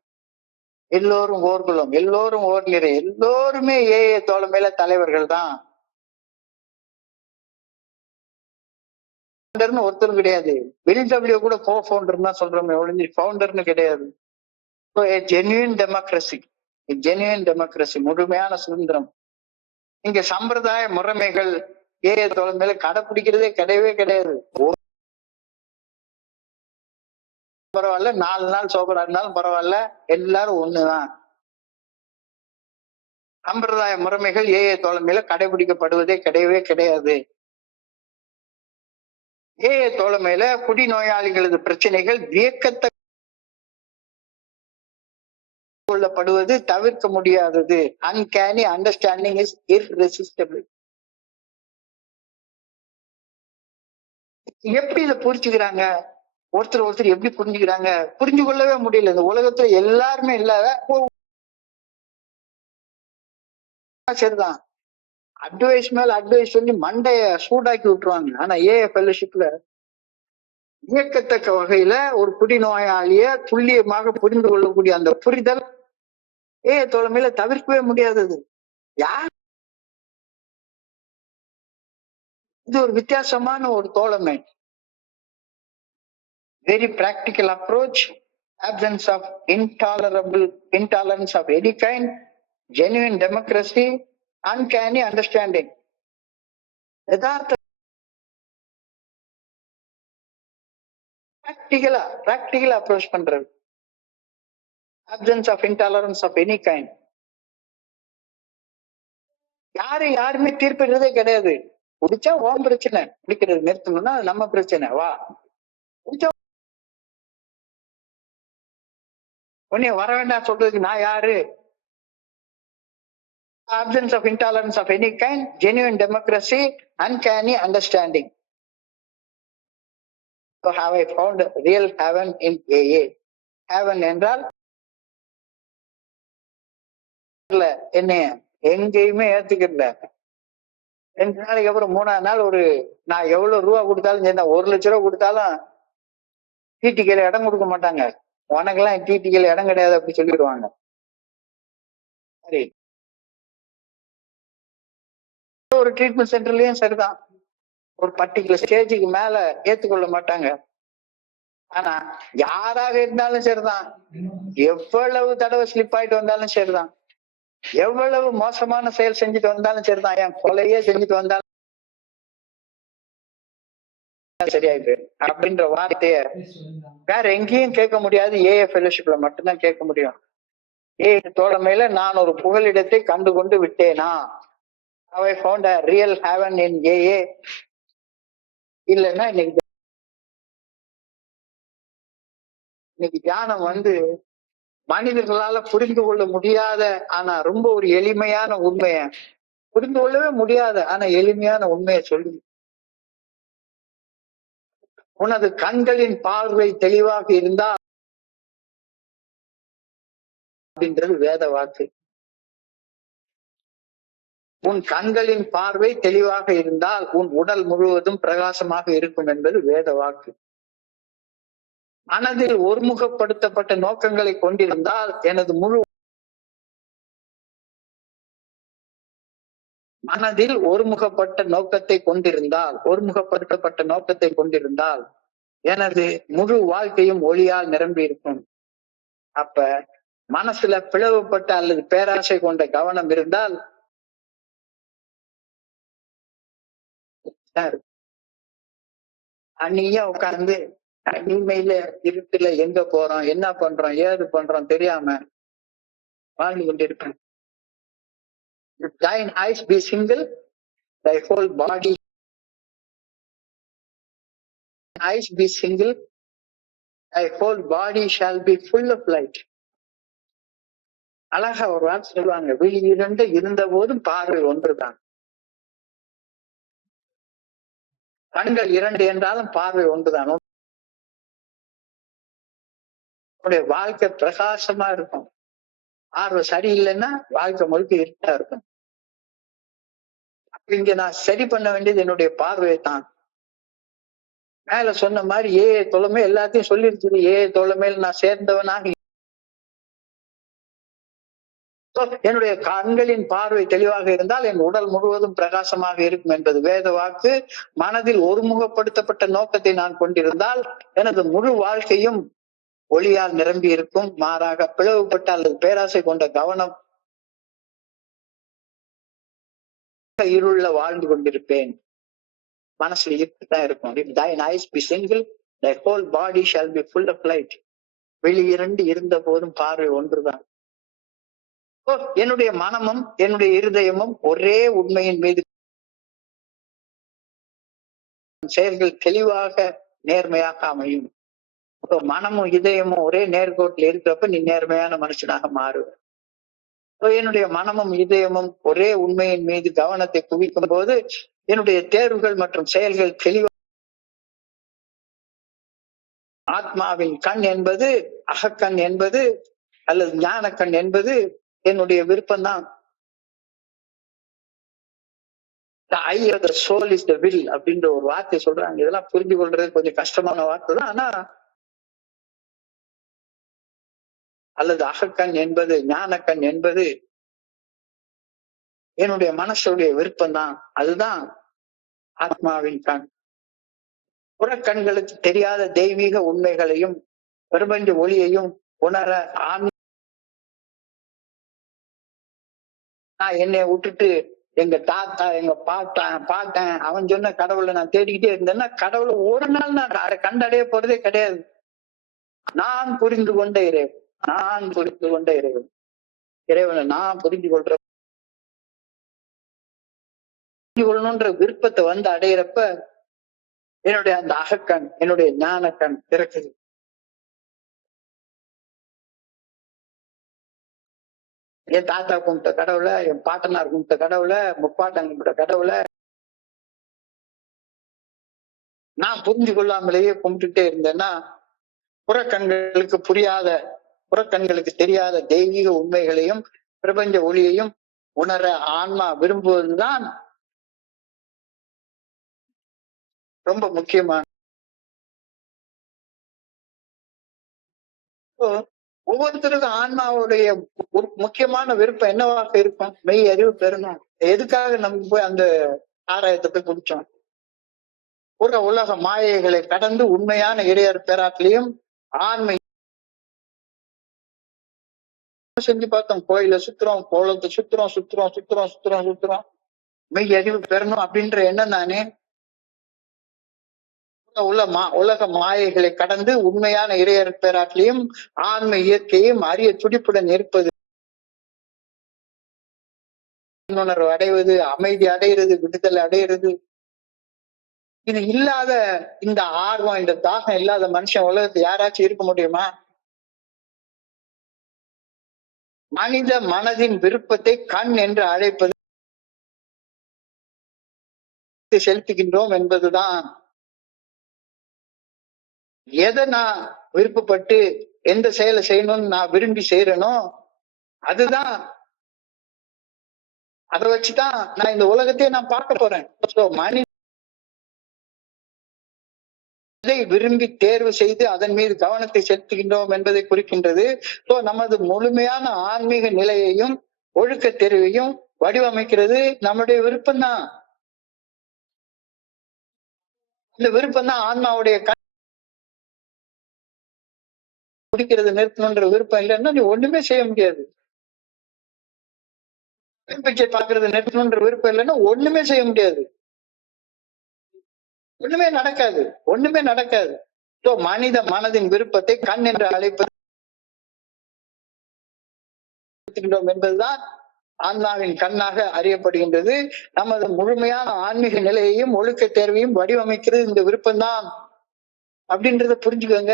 எல்லோரும் ஓர்குலம், எல்லோரும் ஓர் நிறை, எல்லோருமே ஏஐ தோழமையில தலைவர்கள் தான். ஒருத்தரும் கிடையாது. பில்டபிள்யூ கூட கோ ஃபவுண்டர் தான் சொல்றோமே ஒழிஞ்சு ஃபவுண்டர்னு கிடையாது. ஜென்யூன் டெமோக்ரஸி, ஜென்யூன் டெமோக்ரஸி, முழுமையான சுதந்திரம். இங்க சம்பிரதாய முறைமைகள் ஏஐ தோழமையில கடைபிடிக்கிறதே கிடையவே கிடையாது. பரவாயில்ல, 4 நாள் சோபரா இருந்தாலும் பரவாயில்ல, எல்லாரும் ஒண்ணுதான். சம்பிரதாய முறைமைகள் ஏஐ தோழமையில கடைபிடிக்கப்படுவதே கிடையவே கிடையாது. ஏஐ தோழமையில குடிநோயாளிகளது பிரச்சனைகள் வியக்கத்த கொள்ளப்படுவது தவிர்க்க முடியாதது. Uncanny understanding is irresistible. எப்படி இதை புரிஞ்சுக்கிறாங்க? ஒருத்தர் எப்படி புரிஞ்சுக்கிறாங்க? புரிஞ்சு கொள்ளவே முடியல. இந்த உலகத்துல எல்லாருமே இல்லாத சரிதான், அட்வைஸ் மேல அட்வைஸ் சொல்லி மண்டைய சூடாக்கி விட்டுருவாங்க. ஆனா ஏஐ ஃபெலோஷிப்ல இயக்கத்தக்க வகையில ஒரு குடிநோயாளிய துல்லியமாக புரிந்து கொள்ளக்கூடிய அந்த புரிதல் ஏஐ தோழமையில தவிர்க்கவே முடியாதது. யார் இது? ஒரு வித்தியாசமான ஒரு தோழமை. Very practical approach, absence of intolerance of any kind, genuine democracy, uncanny understanding. யதார்த்த பிராக்டிகலா அப்ரோச் பண்றது. absence of intolerance of any kind. யாருமே தீர்ப்பிடுறதே கிடையாது. குடிச்சா ஓம் பிரச்சனை, குடிக்கிறது நிறுத்தணும்னா நம்ம பிரச்சனை. வா உன்னைய வர வேண்டாம் சொல்றதுக்கு நான் யாரு? Absence of intolerance of any kind, genuine democracy, uncanny understanding. So have I found real heaven in AA? Heaven என்றால் என்னைய எங்கேயுமே ஏத்துக்கல. 2 நாளைக்கு அப்புறம் 3ஆவது நாள் நான் எவ்வளவு ரூபா கொடுத்தாலும் சரி, 1 லட்சம் ரூபா கொடுத்தாலும் டிடிகேல இடம் கொடுக்க மாட்டாங்க. உனக்கெல்லாம் டிடிகேல இடம் கிடையாது அப்படி சொல்லிடுவாங்க. சரி, ஒரு ட்ரீட்மெண்ட் சென்டர்லயும் சரிதான், ஒரு பர்டிகுலர் ஸ்டேஜுக்கு மேல ஏத்துக்கொள்ள மாட்டாங்க. ஆனா யாராக இருந்தாலும் சரிதான், எவ்வளவு தடவை ஸ்லிப் ஆயிட்டு வந்தாலும் சரிதான், எவ்வளவு மோசமான செயல் செஞ்சுட்டு வந்தாலும் சரிதான், என் கொலையே செஞ்சுட்டு வந்தாலும் சரியாயிட்டு அப்படின்ற வார்த்தைய வேற எங்கேயும் கேட்க முடியாது. ஏஐ ஃபெலோஷிப்ல மட்டும்தான் கேட்க முடியும். ஏஐ தோழமையில நான் ஒரு புகலிடத்தை கண்டு கொண்டு விட்டேனா? I found a real heaven in AA. இல்லைன்னா இன்னைக்கு தியானம் மனிதர்களால புரிந்து கொள்ள முடியாத, ஆனா ரொம்ப ஒரு எளிமையான உண்மைய, புரிந்து கொள்ளவே முடியாத ஆனா எளிமையான உண்மையை சொல்லி, உனது கண்களின் பார்வை தெளிவாக இருந்தா அப்படின்றது வேத வாக்கு. உன் கண்களின் பார்வை தெளிவாக இருந்தால் உன் உடல் முழுவதும் பிரகாசமாக இருக்கும் என்பது வேத வாக்கு. மனதில் ஒருமுகப்படுத்தப்பட்ட நோக்கங்களை கொண்டிருந்தால் எனது மனதில் ஒருமுகப்படுத்தப்பட்ட நோக்கத்தை கொண்டிருந்தால் எனது முழு வாழ்க்கையும் ஒளியால் நிரம்பி இருக்கும். அப்ப மனசுல பிளவுபட்ட அல்லது பேராசை கொண்ட கவனம் இருந்தால் தான் இருக்கும். அன்னையா உட்கார்ந்து தனிமையில இருட்டுல எங்க போறோம், என்ன பண்றோம், ஏது பண்றோம் தெரியாம வாழ்ந்து கொண்டிருப்பேன். If thine eyes be single, thy whole body eyes be single, thy whole body shall be full of light. அழகா ஒரு வார்த்தை சொல்லுவாங்க, விழி இரண்டு இருந்த போதும் பார்வை ஒன்றுதான். கண்கள் இரண்டு என்றாலும் பார்வை ஒன்றுதான். உன்னுடைய வாழ்க்கை பிரகாசமா இருக்கும். பார்வை சரியில்லைன்னா வாழ்க்கை முழுக்க இருட்டா இருக்கும். இங்க நான் சரி பண்ண வேண்டியது என்னுடைய பார்வையை தான். மேல சொன்ன மாதிரி தொலைமை எல்லாத்தையும் சொல்லிருக்குது. தொலைமையில் நான் சேர்ந்தவனாக என்னுடைய கண்களின் பார்வை தெளிவாக இருந்தால் என் உடல் முழுவதும் பிரகாசமாக இருக்கும் என்பது வேத வாக்கு. மனதில் ஒருமுகப்படுத்தப்பட்ட நோக்கத்தை நான் கொண்டிருந்தால் எனது முழு வாழ்க்கையும் ஒளியால் நிரம்பி இருக்கும். மாறாக பிளவுபட்ட அல்லது பேராசை கொண்ட கவனம் இருள வாழ்ந்து கொண்டிருப்பேன். மனசுல இப்படித்தான் இருக்கும். If thine eyes be single, thy whole body shall be full of light. வெளி இரண்டு இருந்த போதும் பார்வை ஒன்றுதான். என்னுடைய மனமும் என்னுடைய இருதயமும் ஒரே உண்மையின் மீது செயல்கள் தெளிவாக நேர்மையாக அமையும். மனமும் இதயமும் ஒரே நேர்கோட்டில் இருக்கிறப்ப நீ நேர்மையான மனுஷனாக மாறுவ. என்னுடைய மனமும் இதயமும் ஒரே உண்மையின் மீது கவனத்தை குவிக்கும் போது என்னுடைய தேர்வுகள் மற்றும் செயல்கள் தெளிவாக. ஆத்மாவின் கண் என்பது, அகக்கண் என்பது அல்லது ஞான கண் என்பது என்னுடைய விருப்பம்தான். The eye of the soul is the will அப்படின்ற ஒரு வார்த்தை சொல்றாங்க. இதெல்லாம் புரிஞ்சு கொள்றது கொஞ்சம் கஷ்டமான வார்த்தை தான். ஆனா அல்லது அகக்கண் என்பது, ஞான கண் என்பது என்னுடைய மனசுடைய விருப்பம் தான். அதுதான் ஆத்மாவின் கண். புறக்கண்களுக்கு தெரியாத தெய்வீக உண்மைகளையும் பிரபஞ்ச ஒளியையும் உணர நான் என்னை விட்டுட்டு எங்க தாத்தா, எங்க பாட்டன் அவன் சொன்ன கடவுளை நான் தேடிக்கிட்டே இருந்தேன்னா கடவுளை ஒரு நாள் நான் கண்டடைய போறதே கிடையாது. நான் புரிந்து கொண்ட இறைவன், நான் புரிந்து கொண்ட இறைவன், இறைவனை நான் புரிந்து கொள்ளணும்ன்ற விருப்பத்தை வந்து அடையிறப்ப என்னுடைய அந்த அகக்கண், என்னுடைய ஞான கண் திறக்குது. என் தாத்தா கும்பிட்ட கடவுளை, என் பாட்டனார் கும்பிட்ட கடவுளை, முப்பாட்டன் கும்பிட்ட கடவுளை நான் புரிஞ்சு கொள்ளாமலேயே கும்பிட்டுட்டே இருந்தேன்னா புறக்கண்களுக்கு புரியாத, புறக்கண்களுக்கு தெரியாத தெய்வீக உண்மைகளையும் பிரபஞ்ச ஒளியையும் உணர ஆன்மா விரும்புவதுதான் ரொம்ப முக்கியமான. ஒவ்வொருத்தருக்கும் ஆன்மாவுடைய முக்கியமான விருப்பம் என்னவாக இருக்கும்? மெய் அறிவு பெறணும். எதுக்காக நமக்கு போய் அந்த ஆராயத்தை போய் குடிச்சோம்? புற உலக மாயைகளை கடந்து உண்மையான இறையர் பேராட்டிலையும் ஆண்மை செஞ்சு பார்த்தோம். கோயில சுத்துறோம், கோலத்தை சுத்துறோம், சுத்துறோம் சுத்துறோம் சுத்துறோம் சுத்துறோம் மெய் அறிவு பெறணும் அப்படின்ற எண்ணம் தானே. உலக மாயைகளை கடந்து உண்மையான இறையர் பேராட்டிலையும் ஆன்மை இயற்கையும் அறிய துடிப்புடன் இருப்பது, உணர்வு அடைவது, அமைதி அடைகிறது, விடுதலை அடைகிறது. இது இல்லாத, இந்த ஆர்வம், இந்த தாகம் இல்லாத மனுஷன் உலகத்தை யாராச்சும் இருக்க முடியுமா? மனித மனதின் விருப்பத்தை கண் என்று அழைப்பது செலுத்துகின்றோம் என்பதுதான். எதை நான் விருப்பப்பட்டு எந்த செயலை செய்யணும்னு நான் விரும்பி செய்யறேனோ அதுதான், அதை வச்சுதான் நான் இந்த உலகத்தையே நான் பார்க்க போறேன். மனிதை விரும்பி தேர்வு செய்து அதன் மீது கவனத்தை செலுத்துகின்றோம் என்பதை குறிக்கின்றது. நமது முழுமையான ஆன்மீக நிலையையும் ஒழுக்க தெரிவையும் வடிவமைக்கிறது நம்முடைய விருப்பம் தான். இந்த விருப்பம் தான் ஆன்மாவுடைய குடிக்கிறது நிறுத்தணுன்ற விருப்பம் இல்லைன்னா நீ ஒண்ணுமே செய்ய முடியாது. பிச்சை பார்க்கறது நிறுத்தணுன்ற விருப்பம் இல்லைன்னா ஒண்ணுமே செய்ய முடியாது. ஒண்ணுமே நடக்காது, ஒண்ணுமே நடக்காது. So, மனித மனதின் விருப்பத்தை கண் என்று அழைப்பது என்பதுதான் ஆன்மாவின் கண்ணாக அறியப்படுகின்றது. நமது முழுமையான ஆன்மீக நிலையையும் ஒழுக்க தேர்வையும் வடிவமைக்கிறது இந்த விருப்பம்தான் அப்படின்றத புரிஞ்சுக்கோங்க.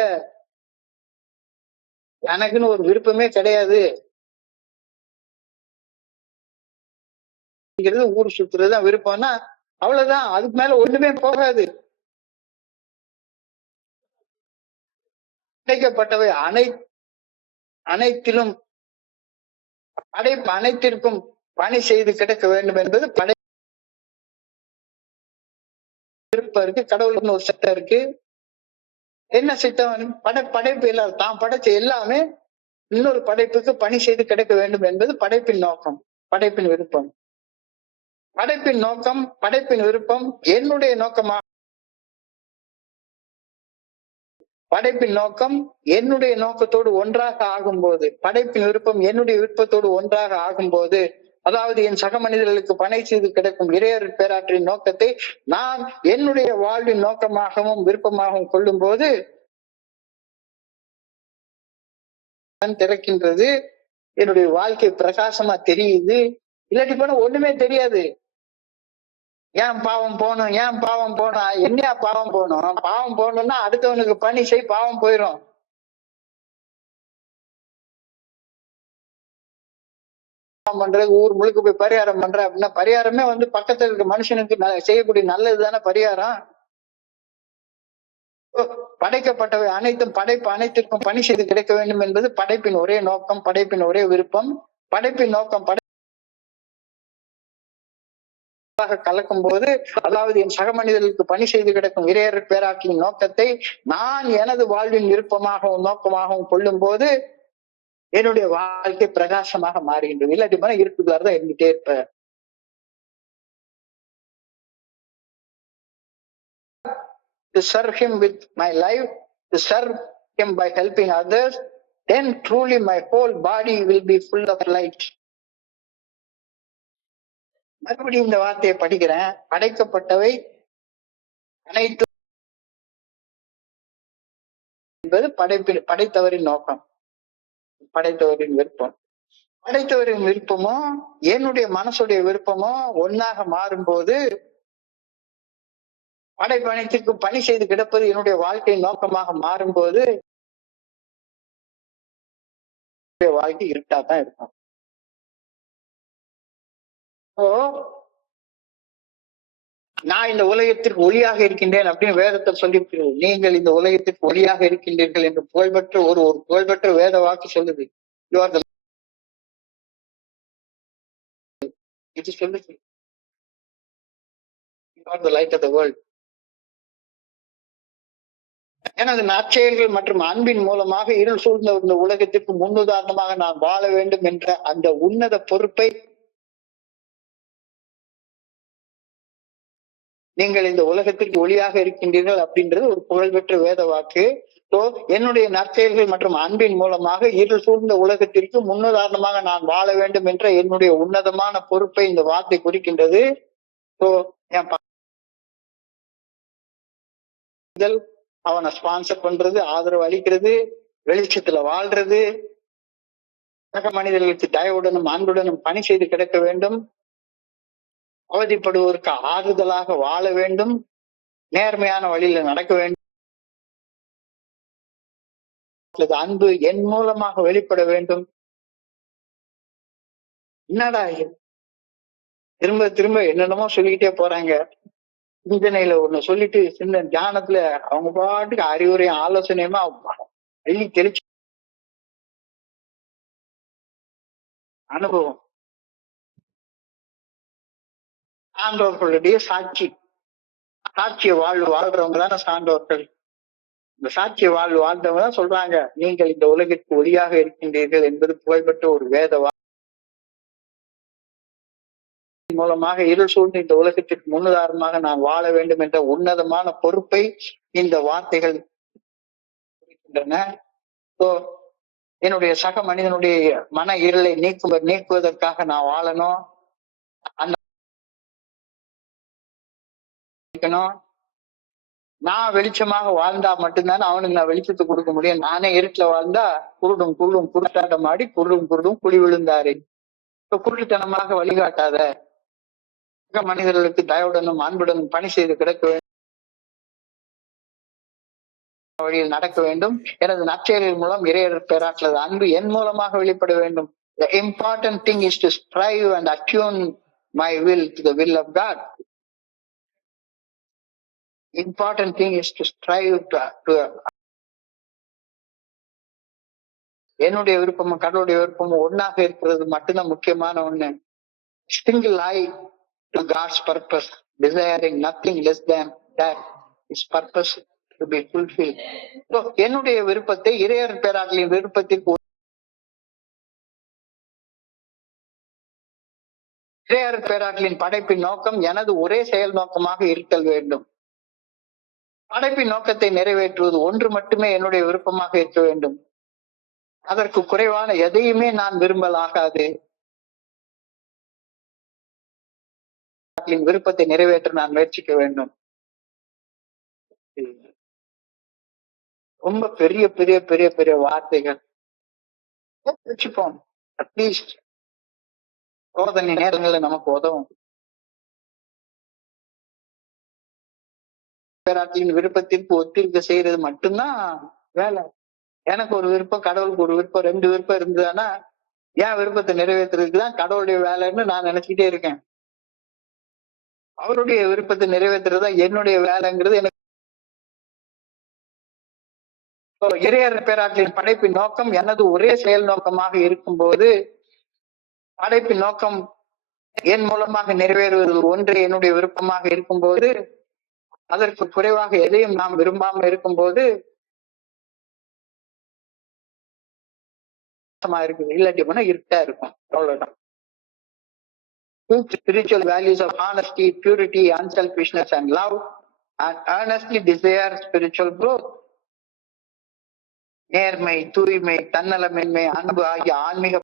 எனக்குன்னு ஒரு விருப்பமே கிடையாது, ஊர் சுத்துறதுதான் விருப்பம்னா அவ்வளவுதான், அதுக்கு மேல ஒண்ணுமே போகாது. படைக்கப்பட்டவை அனைத்திலும் அனைத்திற்கும் பணி செய்து கிடக்க வேண்டும் என்பது விருப்பம் இருக்கு. கடவுளுக்கு ஒரு சட்டம் இருக்கு. என்ன சட்டம்? படைப்பு இல்லாத தான் படைச்ச எல்லாமே இன்னொரு படைப்புக்கு பணி செய்து கிடக்க வேண்டும் என்பது படைப்பின் நோக்கம், படைப்பின் விருப்பம். படைப்பின் நோக்கம், படைப்பின் விருப்பம் என்னுடைய நோக்கமா? படைப்பின் நோக்கம் என்னுடைய நோக்கத்தோடு ஒன்றாக ஆகும்போது, படைப்பின் விருப்பம் என்னுடைய விருப்பத்தோடு ஒன்றாக ஆகும்போது, அதாவது என் சக மனிதர்களுக்கு பணி செய்து கிடக்கும் இறையர் பேராற்றின் நோக்கத்தை நான் என்னுடைய வாழ்வின் நோக்கமாகவும் விருப்பமாகவும் கொள்ளும் போது திறக்கின்றது. என்னுடைய வாழ்க்கை பிரகாசமா தெரியுது. இல்லாட்டி போனா ஒண்ணுமே தெரியாது. ஏன் பாவம் போகணும், ஏன் பாவம் போகணும், என்னையா பாவம் போகணும்? பாவம் போகணும்னா அடுத்தவனுக்கு பணி செய், பாவம் போயிடும். பண்றது ஊர் முழுக்க போய் பரிகாரம் பண்ற அப்படின்னா பரிகாரமே பக்கத்துல இருக்க மனுஷனுக்கு செய்யக்கூடிய நல்லது தானே பரிகாரம். படைக்கப்பட்டவை அனைத்தும் படைப்பு அனைத்திற்கும் பணி செய்து கிடைக்க வேண்டும் என்பது படைப்பின் ஒரே நோக்கம், படைப்பின் ஒரே விருப்பம். படைப்பின் நோக்கம் கலக்கும் போது, அதாவது என் சக மனிதர்களுக்கு பணி செய்து கிடக்கும் இறையர் பேராற்றின் நோக்கத்தை நான் எனது வாழ்வின் விருப்பமாகவும் நோக்கமாகவும் கொள்ளும் போது என்னுடைய வாழ்க்கை பிரகாசமாக மாறுகின்றது. இல்லாட்டி போனா இருக்குள்ளார்தான் இருந்துட்டே இருப்ப. To serve him with my life, to serve him by helping others, then truly my whole body will be full of light. மறுபடியும் இந்த வார்த்தையை படிக்கிறேன். படைக்கப்பட்டவை அனைத்து என்பது படைத்தவரின் நோக்கம், படைத்தவரின் விருப்பம். படைத்தவரின் விருப்பமோ என்னுடைய மனசுடைய விருப்பமோ ஒன்னாக மாறும்போது, படைப்பனைத்திற்கு பணி செய்து கிடப்பது என்னுடைய வாழ்க்கையின் நோக்கமாக மாறும்போது வாழ்க்கை இருட்டாதான் இருக்கும். நான் இந்த உலகத்திற்கு ஒளியாக இருக்கின்றேன் அப்படின்னு வேதத்தை சொல்லியிருக்கிறேன். நீங்கள் இந்த உலகத்திற்கு ஒளியாக இருக்கின்றீர்கள் என்று புகழ்பெற்ற ஒரு புகழ்பெற்ற வேத வாக்கு சொல்லுது. இது சொல்லுது, you are the light of the world. எனது நற்செயல்கள் மற்றும் அன்பின் மூலமாக இருள் சூழ்ந்த இந்த உலகத்திற்கு முன்னுதாரணமாக நான் வாழ வேண்டும் என்ற அந்த உன்னத பொறுப்பை நீங்கள் இந்த உலகத்திற்கு ஒளியாக இருக்கின்றீர்கள் அப்படின்றது ஒரு புகழ்பெற்ற வேத வாக்கு. என்னுடைய நற்செயல்கள் மற்றும் அன்பின் மூலமாக இருள் சூழ்ந்த உலகத்திற்கு முன்னுதாரணமாக நான் வாழ வேண்டும் என்ற என்னுடைய உன்னதமான பொறுப்பை இந்த வார்த்தை குறிக்கின்றது. அவனை ஸ்பான்சர் பண்றது, ஆதரவு அளிக்கிறது, வெளிச்சத்துல வாழ்றது, சக மனிதர்களுக்கு தயவுடனும் அன்புடனும் பணி செய்து கிடக்க வேண்டும், அவதிப்படுவோருக்கு ஆறுதலாக வாழ வேண்டும், நேர்மையான வழியில நடக்க வேண்டும், அன்பு என் மூலமாக வெளிப்பட வேண்டும். என்னடா திரும்ப திரும்ப என்னென்னமோ சொல்லிக்கிட்டே போறாங்க. சிந்தனையில ஒண்ணு சொல்லிட்டு தியானத்துல அவங்க பாட்டுக்கு அறிவுரையும் ஆலோசனையுமா வெளி தெளிச்சு அனுபவம். சான்றோர்களுடைய சாட்சிய வாழ்வு வாழ்றவங்க தானே சான்றோர்கள். இந்த சாட்சிய வாழ்வு வாழ்ந்தவங்க தான் சொல்றாங்க, நீங்கள் இந்த உலகிற்கு ஒளியாக இருக்கின்றீர்கள் என்பது புகழ்பெற்ற ஒரு வேத மூலமாக இருள் சூழ்ந்த இந்த உலகத்திற்கு முன்னுதாரணமாக நான் வாழ வேண்டும் என்ற உன்னதமான பொறுப்பை இந்த வார்த்தைகள் இருக்கின்றன. என்னுடைய சக மனிதனுடைய மன இருளை நீக்குவதற்காக நான் வாழணும், அந்த நான் வெளிச்சமாக வாழ்ந்தா மட்டும்தானே அவனுக்கு நான் வெளிச்சத்தை கொடுக்க முடியும். நானே இருட்டுல வாழ்ந்தா குருடும் குருட்டாட்டம் ஆடி குருடும் குழி விழுந்தாரு. இப்ப குருட்டுத்தனமாக வழிகாட்டாத மனிதர்களுக்கு தயவுடனும் அன்புடனும் பணி செய்து கிடக்க வேண்டும், வழியில் நடக்க வேண்டும். எனது நற்செயலின் மூலம் இறையர் பேராற்றலது அன்பு என் மூலமாக வெளிப்பட வேண்டும். The important thing is to strive and attune my will to the will of God. Important thing is to strive to என்னுடைய விருப்பமும் கடவுளுடைய விருப்பமும் ஒன்னாக இருக்கிறது மட்டும்தான் முக்கியமான ஒண்ணு. Single eye to God's purpose, desiring nothing less than that His purpose to be fulfilled. So, என்னுடைய விருப்பத்தை இறையர் பேராற்றலின் விருப்பத்திற்கு இறையர் பேராற்றலின் படைப்பின் நோக்கம் எனது ஒரே செயல் நோக்கமாக இருத்தல் வேண்டும். படைப்பின் நோக்கத்தை நிறைவேற்றுவது ஒன்று மட்டுமே என்னுடைய விருப்பமாக இருக்க வேண்டும். அதற்கு குறைவான எதையுமே நான் விரும்பலாகாது. விருப்பத்தை நிறைவேற்ற நான் முயற்சிக்க வேண்டும். ரொம்ப பெரிய பெரிய பெரிய பெரிய வார்த்தைகள் வச்சுப்போம். அட்லீஸ்ட் சோதனை நேரங்கள்ல நமக்கு உதவும். பேராற்றின் விருப்பத்திற்கு ஒத்திருக்க செய்யறது மட்டும்தான் வேலை. எனக்கு ஒரு விருப்பம், கடவுளுக்கு ஒரு விருப்பம், ரெண்டு விருப்பம் இருந்ததுன்னா என் விருப்பத்தை நிறைவேற்றுறதுக்குதான் கடவுளுடைய வேலைன்னு நான் நினைச்சுக்கிட்டே இருக்கேன். அவருடைய விருப்பத்தை நிறைவேற்றுறதா என்னுடைய வேலைங்கிறது எனக்கு. இறையர் பேராற்றலின் படைப்பின் நோக்கம் எனது ஒரே செயல் நோக்கமாக இருக்கும்போது, படைப்பின் நோக்கம் என் மூலமாக நிறைவேறுவது ஒன்றே என்னுடைய விருப்பமாக இருக்கும்போது, அதற்கு குறைவாக எதையும் நாம் விரும்பாமல் இருக்கும்போது இருக்குது. இல்லாட்டி போனா இருட்டா இருக்கும். அவ்வளவுதான். Spiritual values of honesty, purity, unselfishness and love, and earnestly desire spiritual growth. நேர்மை, தூய்மை, தன்னலமின்மை, அன்பு ஆகிய ஆன்மீக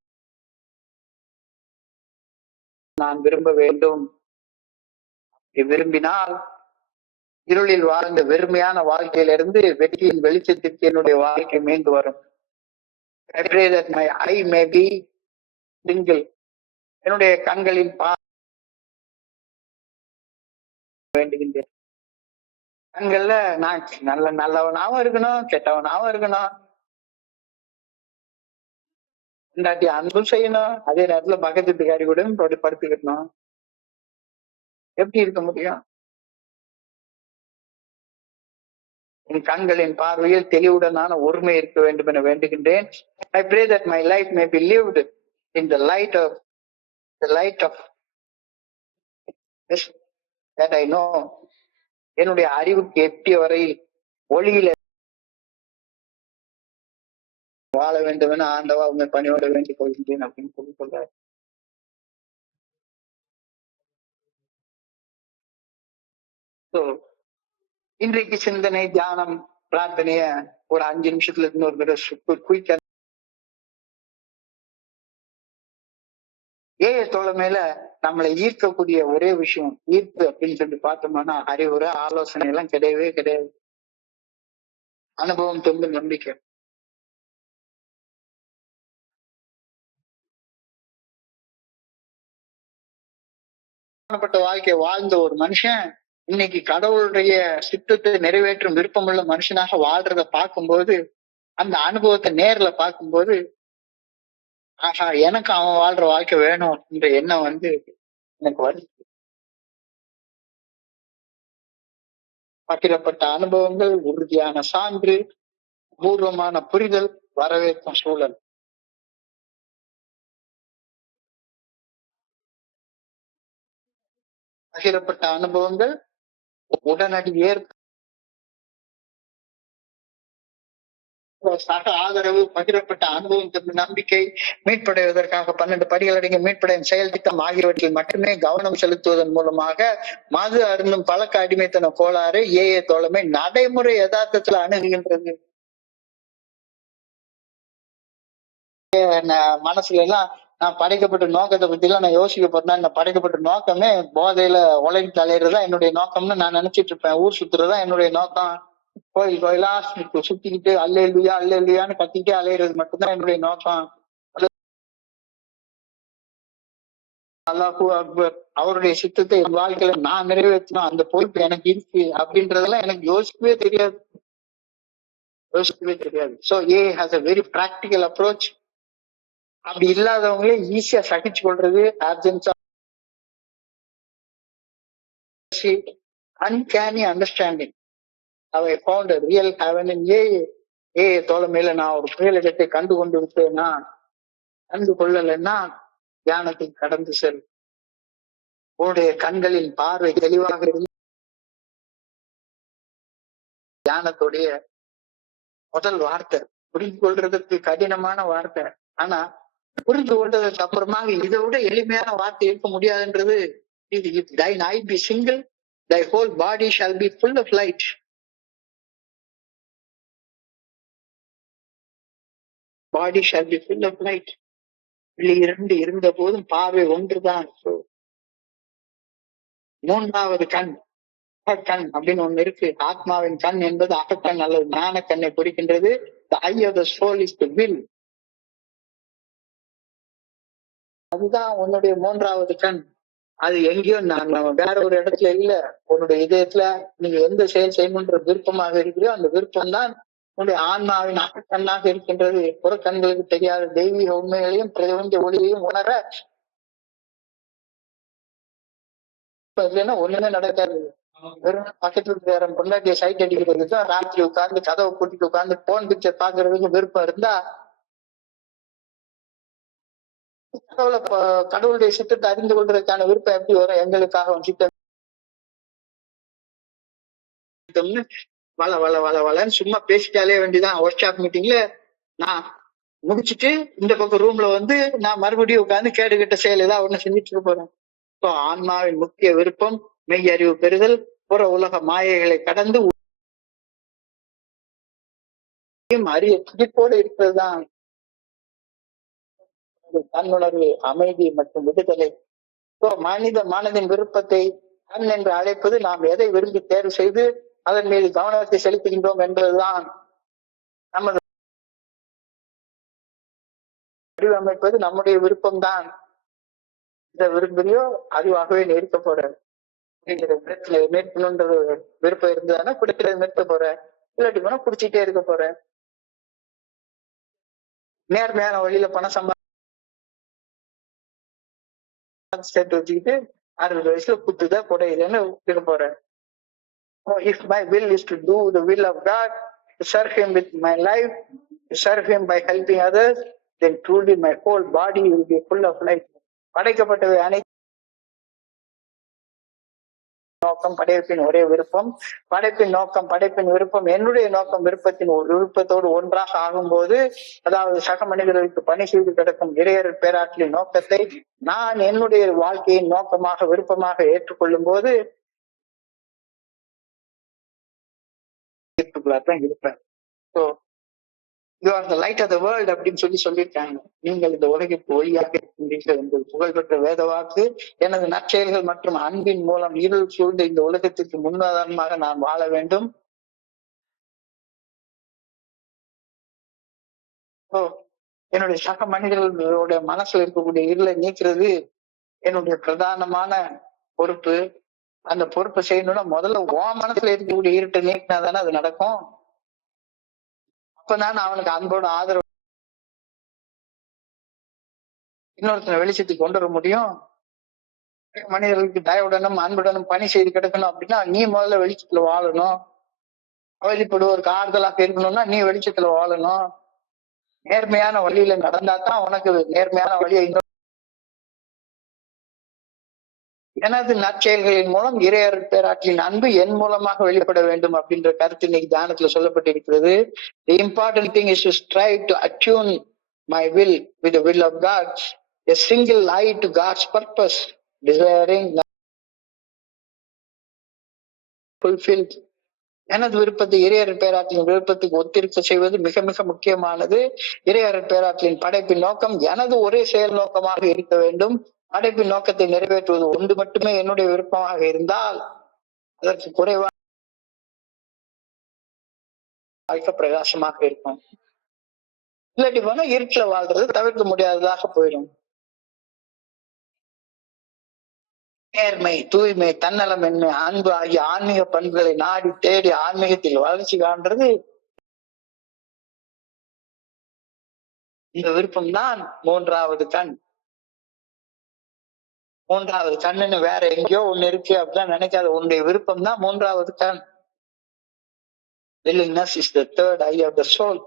நான் விரும்ப வேண்டும். விரும்பினால் இருளில் வாழ்ந்த வெறுமையான வாழ்க்கையிலிருந்து வெற்றியின் வெளிச்சத்திற்கு என்னுடைய வாழ்க்கை மீண்டு வரும். I pray that my eye may be single. என்னுடைய கண்களின் வேண்டுகின்றேன். கண்கள்ல நான் நல்லவனாவும் இருக்கணும், கெட்டவனாவும் இருக்கணும், இல்லாட்டி அன்பும் செய்யணும், அதே நேரத்துல பக்கத்து வீட்டுக்காரி கூட படுத்துக்கணும். எப்படி இருக்க முடியும்? என் கண்களின் பார்வையில் தெளிவுடனான ஒருமை இருக்க வேண்டும் என வேண்டுகின்றேன். I pray that my life may be lived in the light of this, that I know. என்னுடைய அறிவுக்கு எட்டிய வரையில் ஒளியில வாழ வேண்டும் என ஆண்டவா உண்மை பணியோட வேண்டிக் கொள்கின்றேன் அப்படின்னு சொல்லி சொல்றாரு. இன்றைக்கு சிந்தனை, தியானம், பிரார்த்தனைய ஒரு 5 நிமிஷத்துல இன்னொரு தடவை குயிக்கா தோழமையில நம்மளை ஈர்க்கக்கூடிய ஒரே விஷயம், ஈர்ப்பு அப்படின்னு சொல்லி பார்த்தோம்னா அறிவுரை, ஆலோசனை எல்லாம் கிடையவே கிடையாது. அனுபவம், தொண்டு, நம்பிக்கை. வாழ்க்கை வாழ்ந்த ஒரு மனுஷன் இன்னைக்கு கடவுளுடைய சித்தத்தை நிறைவேற்றும் விருப்பமுள்ள மனுஷனாக வாழ்றத பார்க்கும்போது, அந்த அனுபவத்தை நேர்ல பார்க்கும்போது, ஆஹா எனக்கு அவன் வாழ்ற வாழ்க்கை வேணும் என்ற எண்ணம் எனக்கு வருது. பகிரப்பட்ட அனுபவங்கள், உறுதியான சான்று, பூர்வமான புரிதல், வரவேற்கும் சூழல். பகிரப்பட்ட அனுபவங்கள், உடனடி ஏற்பு, சக ஆதரவு, பகிரப்பட்ட அனுபவம், நம்பிக்கை, மீட்படைவதற்காக 12 படிகள் அடங்கிய மீட்படையும் செயல் திட்டம் ஆகியவற்றில் மட்டுமே கவனம் செலுத்துவதன் மூலமாக மது அருந்தும் பழக்க அடிமைத்தன கோளாறு தோழமை நடைமுறை யதார்த்தத்துல அணுகுகின்றது. மனசுல எல்லாம் நான் படைக்கப்பட்ட நோக்கத்தை பத்தி எல்லாம் நான் யோசிக்க போறேன்னா, இந்த படைக்கப்பட்ட நோக்கமே போதையில உலகிட்டு அலையிறதா என்னுடைய நோக்கம்னு நான் நினைச்சிட்டு இருப்பேன். ஊர் சுத்துறதா என்னுடைய நோக்கம். கோயில் கோயிலா சுத்திக்கிட்டு அல்லேலூயா அல்லேலூயான்னு கத்திக்கிட்டே அலையிறது மட்டும்தான் என்னுடைய நோக்கம். அல்லாஹு அக்பர், அவருடைய சித்தத்தை என் வாழ்க்கையில நான் நிறைவேற்றணும், அந்த பொறுப்பு எனக்கு இருக்கு அப்படின்றதெல்லாம் எனக்கு யோசிக்கவே தெரியாது. So a has a very practical approach. அப்படி இல்லாதவங்களே ஈஸியா சகிச்சு கொள்றது, absence uncanny understanding. I found a real heaven in தோழமையில நான் ஒரு புயலிடத்தை கண்டு கொண்டு விட்டேன்னா, கண்டு கொள்ளலைன்னா தியானத்தை கடந்து செல். உன்னுடைய கண்களின் பார்வை தெளிவாக இருந்து தியானத்துடைய முதல் வார்த்தை புரிந்து கொள்றதுக்கு கடினமான வார்த்தை. ஆனா புரிந்து கொண்டதுக்கு அப்புறமாக இதை விட எளிமையான வார்த்தை இருக்க முடியாதுன்றது. If thine eye be single, thy whole body shall be full of light. Body shall be full of light. இரண்டு இருந்த போதும் பார்வை ஒன்றுதான். மூன்றாவது கண், அகக்கண் அப்படின்னு ஒண்ணு இருக்கு. ஆத்மாவின் கண் என்பது அகக்கண் அல்லது ஞான கண்ணை குறிக்கின்றது. The eye of the soul is the will. அதுதான் உன்னுடைய மூன்றாவது கண். அது எங்கேயோ நம்ம வேற ஒரு இடத்துல இல்ல, உன்னுடைய இதயத்துல நீங்க எந்த செயல் செய்யணுன்ற விருப்பமாக இருக்கிறோ அந்த விருப்பம் தான் உன்னுடைய ஆன்மாவின் அகக்கண்ணாக இருக்கின்றது. புறக்கண்களுக்கு தெரியாத தெய்வீக உண்மைகளையும் பிரபஞ்ச ஒளியையும் உணர இல்லைன்னா ஒண்ணுமே நடக்காது. வெறும் பக்கத்துல இருக்கிற பொண்டாட்டிய சைட் அடிக்கிறதுக்கு ராத்திரி உட்கார்ந்து கதவை கூட்டிட்டு உட்கார்ந்து போன் பிக்சர் பாக்குறதுக்கு விருப்பம் இருந்தா கடவுளுடைய சித்தத்தை அறிந்து கொள்றதுக்கான விருப்பம் எப்படி வரும்? எங்களுக்காக சித்தம் வள வள வள வளன்னு சும்மா பேசிட்டாலே வேண்டிதான். ஒர்க் ஷாப் மீட்டிங்ல நான் முடிச்சுட்டு இந்த பக்கம் ரூம்ல வந்து நான் மறுபடியும் உட்கார்ந்து கேடுகட்ட செயல் ஏதாவது ஒண்ணு செஞ்சுட்டு இருக்க போறேன். ஆன்மாவின் முக்கிய விருப்பம் மெய் அறிவு பெறுதல், புற உலக மாயைகளை கடந்து அறிய துடிப்போடு இருக்கிறதுதான் தன்னுணர்வு, அமைதி மற்றும் விடுதலை. மனித மனதின் விருப்பத்தை கண் என்று அழைப்பது நாம் எதை விரும்பி தேர்வு செய்து அதன் மீது கவனத்தை செலுத்துகின்றோம் என்பதுதான். நமது வடிவமைப்பது நம்முடைய விருப்பம்தான். இதை விரும்புறியோ அதுவாகவே நிறுத்த போற. மேற்கொள்ளுன்றது விருப்பம் இருந்ததுன்னா குடிக்கிறது நிறுத்த போற, இல்லாட்டி போனா குடிச்சிட்டே இருக்க போற. நேர்மையான வழியில பணம் சேர்த்து வச்சுக்கிட்டு 60 வயசுல குத்துதா புடையுதுன்னு இருக்க போற. If my will is to do the will of God, to serve Him with my life, to serve Him by helping others, then truly my whole body will be full of light. படைக்கப்பட்டவை அனைத்து நோக்கம் படைப்பின் ஒரே விருப்பம், படைப்பின் நோக்கம் படைப்பின் விருப்பம் என்னுடைய நோக்கம் விருப்பத்தின் ஒரு விருப்பத்தோடு ஒன்றாக ஆகும்போது, அதாவது சக மனிதர்களுக்கு பணி செய்து கிடக்கும் இறையர் பேராற்றலின் நோக்கத்தை நான் என்னுடைய வாழ்க்கையின் நோக்கமாக விருப்பமாக ஏற்றுக்கொள்ளும் போது இருப்பேன். You are the light of the world அப்படின்னு சொல்லியிருக்காங்க. நீங்கள் இந்த உலகிற்கு ஒளியாக இருக்கின்றீர்கள் என்று புகழ்பெற்ற வேத வாக்கு. எனது நற்செயல்கள் மற்றும் அன்பின் மூலம் இருள் சூழ்ந்த இந்த உலகத்திற்கு முன்னுதாரணமாக நான் வாழ வேண்டும். என்னுடைய சக மனிதர்களோட மனசுல இருக்கக்கூடிய இருளை நீக்கிறது என்னுடைய பிரதானமான பொறுப்பு. அந்த பொறுப்பை செய்யணும்னா முதல்ல உன் மனசுல இருக்கக்கூடிய இருட்டை நீக்கினா தானே அது நடக்கும். அப்பதான் அவனுக்கு அன்போட ஆதரவு இன்னொருத்தனை வெளிச்சத்துக்கு கொண்டு வர முடியும். மனிதர்களுக்கு தயவுடனும் அன்புடனும் பணி செய்து கிடக்கணும் அப்படின்னா நீ முதல்ல வெளிச்சத்துல வாழணும். அவதிப்படுவோருக்கு ஆறுதலாக இருக்கணும்னா நீ வெளிச்சத்துல வாழணும். நேர்மையான வழியில நடந்தாதான் உனக்கு நேர்மையான வழியை எனது நற்செயல்களின் மூலம் இறையர் பேராற்றலின் அன்பு என் மூலமாக வெளிப்பட வேண்டும் அப்படின்ற கருத்து இன்னைக்கு தியானத்துல சொல்லப்பட்டிருக்கிறது. The important thing is to strive to attune my will with the will of God, a single eye to God's purpose, desiring fulfilled எனது விருப்பத்தை இறையர் பேராற்றலின் விருப்பத்துக்கு ஒத்திருக்க செய்வது மிக மிக முக்கியமானது. இறையர் பேராற்றலின் படைப்பின் நோக்கம் எனது ஒரே செயல் நோக்கமாக இருக்க வேண்டும். படைப்பின் நோக்கத்தை நிறைவேற்றுவது ஒன்று மட்டுமே என்னுடைய விருப்பமாக இருந்தால் அதற்கு குறைவாக வாழ்க்கை பிரகாசமாக இருக்கும். இல்லாட்டி போனா இருட்டுல வாழ்றது தவிர்க்க முடியாததாக போயிடும். நேர்மை, தூய்மை, தன்னலமின்மை, அன்பு ஆகிய ஆன்மீக பண்புகளை நாடி தேடி ஆன்மீகத்தில் வளர்ச்சி காண்றது இந்த விருப்பம் தான் மூன்றாவது கண். மூன்றாவது கண்ணுன்னு வேற எங்கேயோ ஒண்ணு இருக்கு அப்படிதான் நினைக்காத. உன்னுடைய விருப்பம் தான் மூன்றாவது கண். Willingness is the third eye of the soul.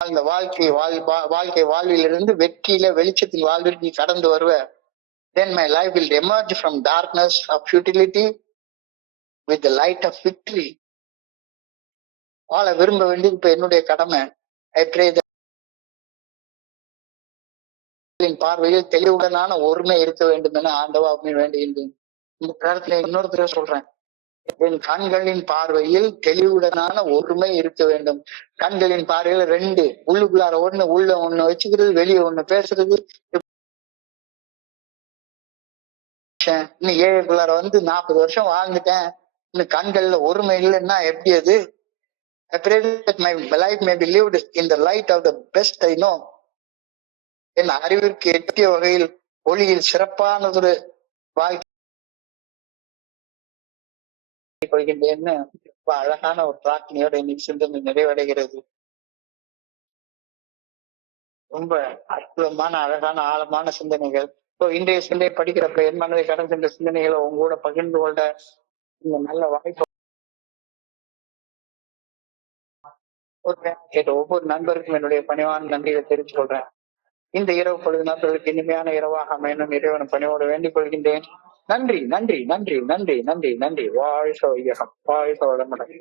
அந்த வாழ்க்கை வாழ்விலிருந்து வெற்றியில வெளிச்சத்தின் வாழ்விற்கு நீ கடந்து வருவ. Then my life will emerge from darkness of futility with the light of victory. வாழ விரும்ப வேண்டியது இப்ப என்னுடைய கடமை. I pray that பார்வையில் தெளிவுடனான ஒருமை இருக்க வேண்டும் என ஆண்டவா வேண்டுகின்றேன். இந்த பிரார்த்தனை இன்னொரு தடவை சொல்றேன். என் கண்களின் பார்வையில் தெளிவுடனான ஒருமை இருக்க வேண்டும். கண்களின் பார்வையில ரெண்டு, உள்ளுக்குள்ளார ஒண்ணு, உள்ள ஒண்ணு வச்சுக்கிறது, வெளியே ஒண்ணு பேசுறது. இன்னும் ஏழுக்குள்ளார 40 வருஷம் வாழ்ந்துட்டேன், இன்னும் கண்கள்ல ஒருமை இல்லைன்னா எப்படி அது? I pray that my life may be lived in the light of the best I know. என் அறிவிற்கு எட்டிய வகையில் ஒளியில் சிறப்பானதொரு வாழ்க்கை கொள்கின்றேன்னு அழகான ஒரு பிரார்த்தனையோட இன்னைக்கு சிந்தனை நிறைவடைகிறது. ரொம்ப அற்புதமான அழகான ஆழமான சிந்தனைகள். இன்றைய சிந்தனை படிக்கிறப்ப என் மனதை கடந்து சென்ற சிந்தனைகளை உங்களோட பகிர்ந்து கொள்ள இந்த நல்ல வாய்ப்பு கேட்ட ஒவ்வொரு நண்பருக்கும் என்னுடைய பணிவான நன்றியை தெரிவித்துக் கொள்றேன். இந்த இரவு பொழுது நண்பர்களுக்கு இனிமையான இரவாக அமையணும் இறைவன் பணியோடு வேண்டிக் கொள்கின்றேன். நன்றி நன்றி நன்றி நன்றி நன்றி நன்றி. வாழ்க வையகம், வாழ்க வளமுடன்.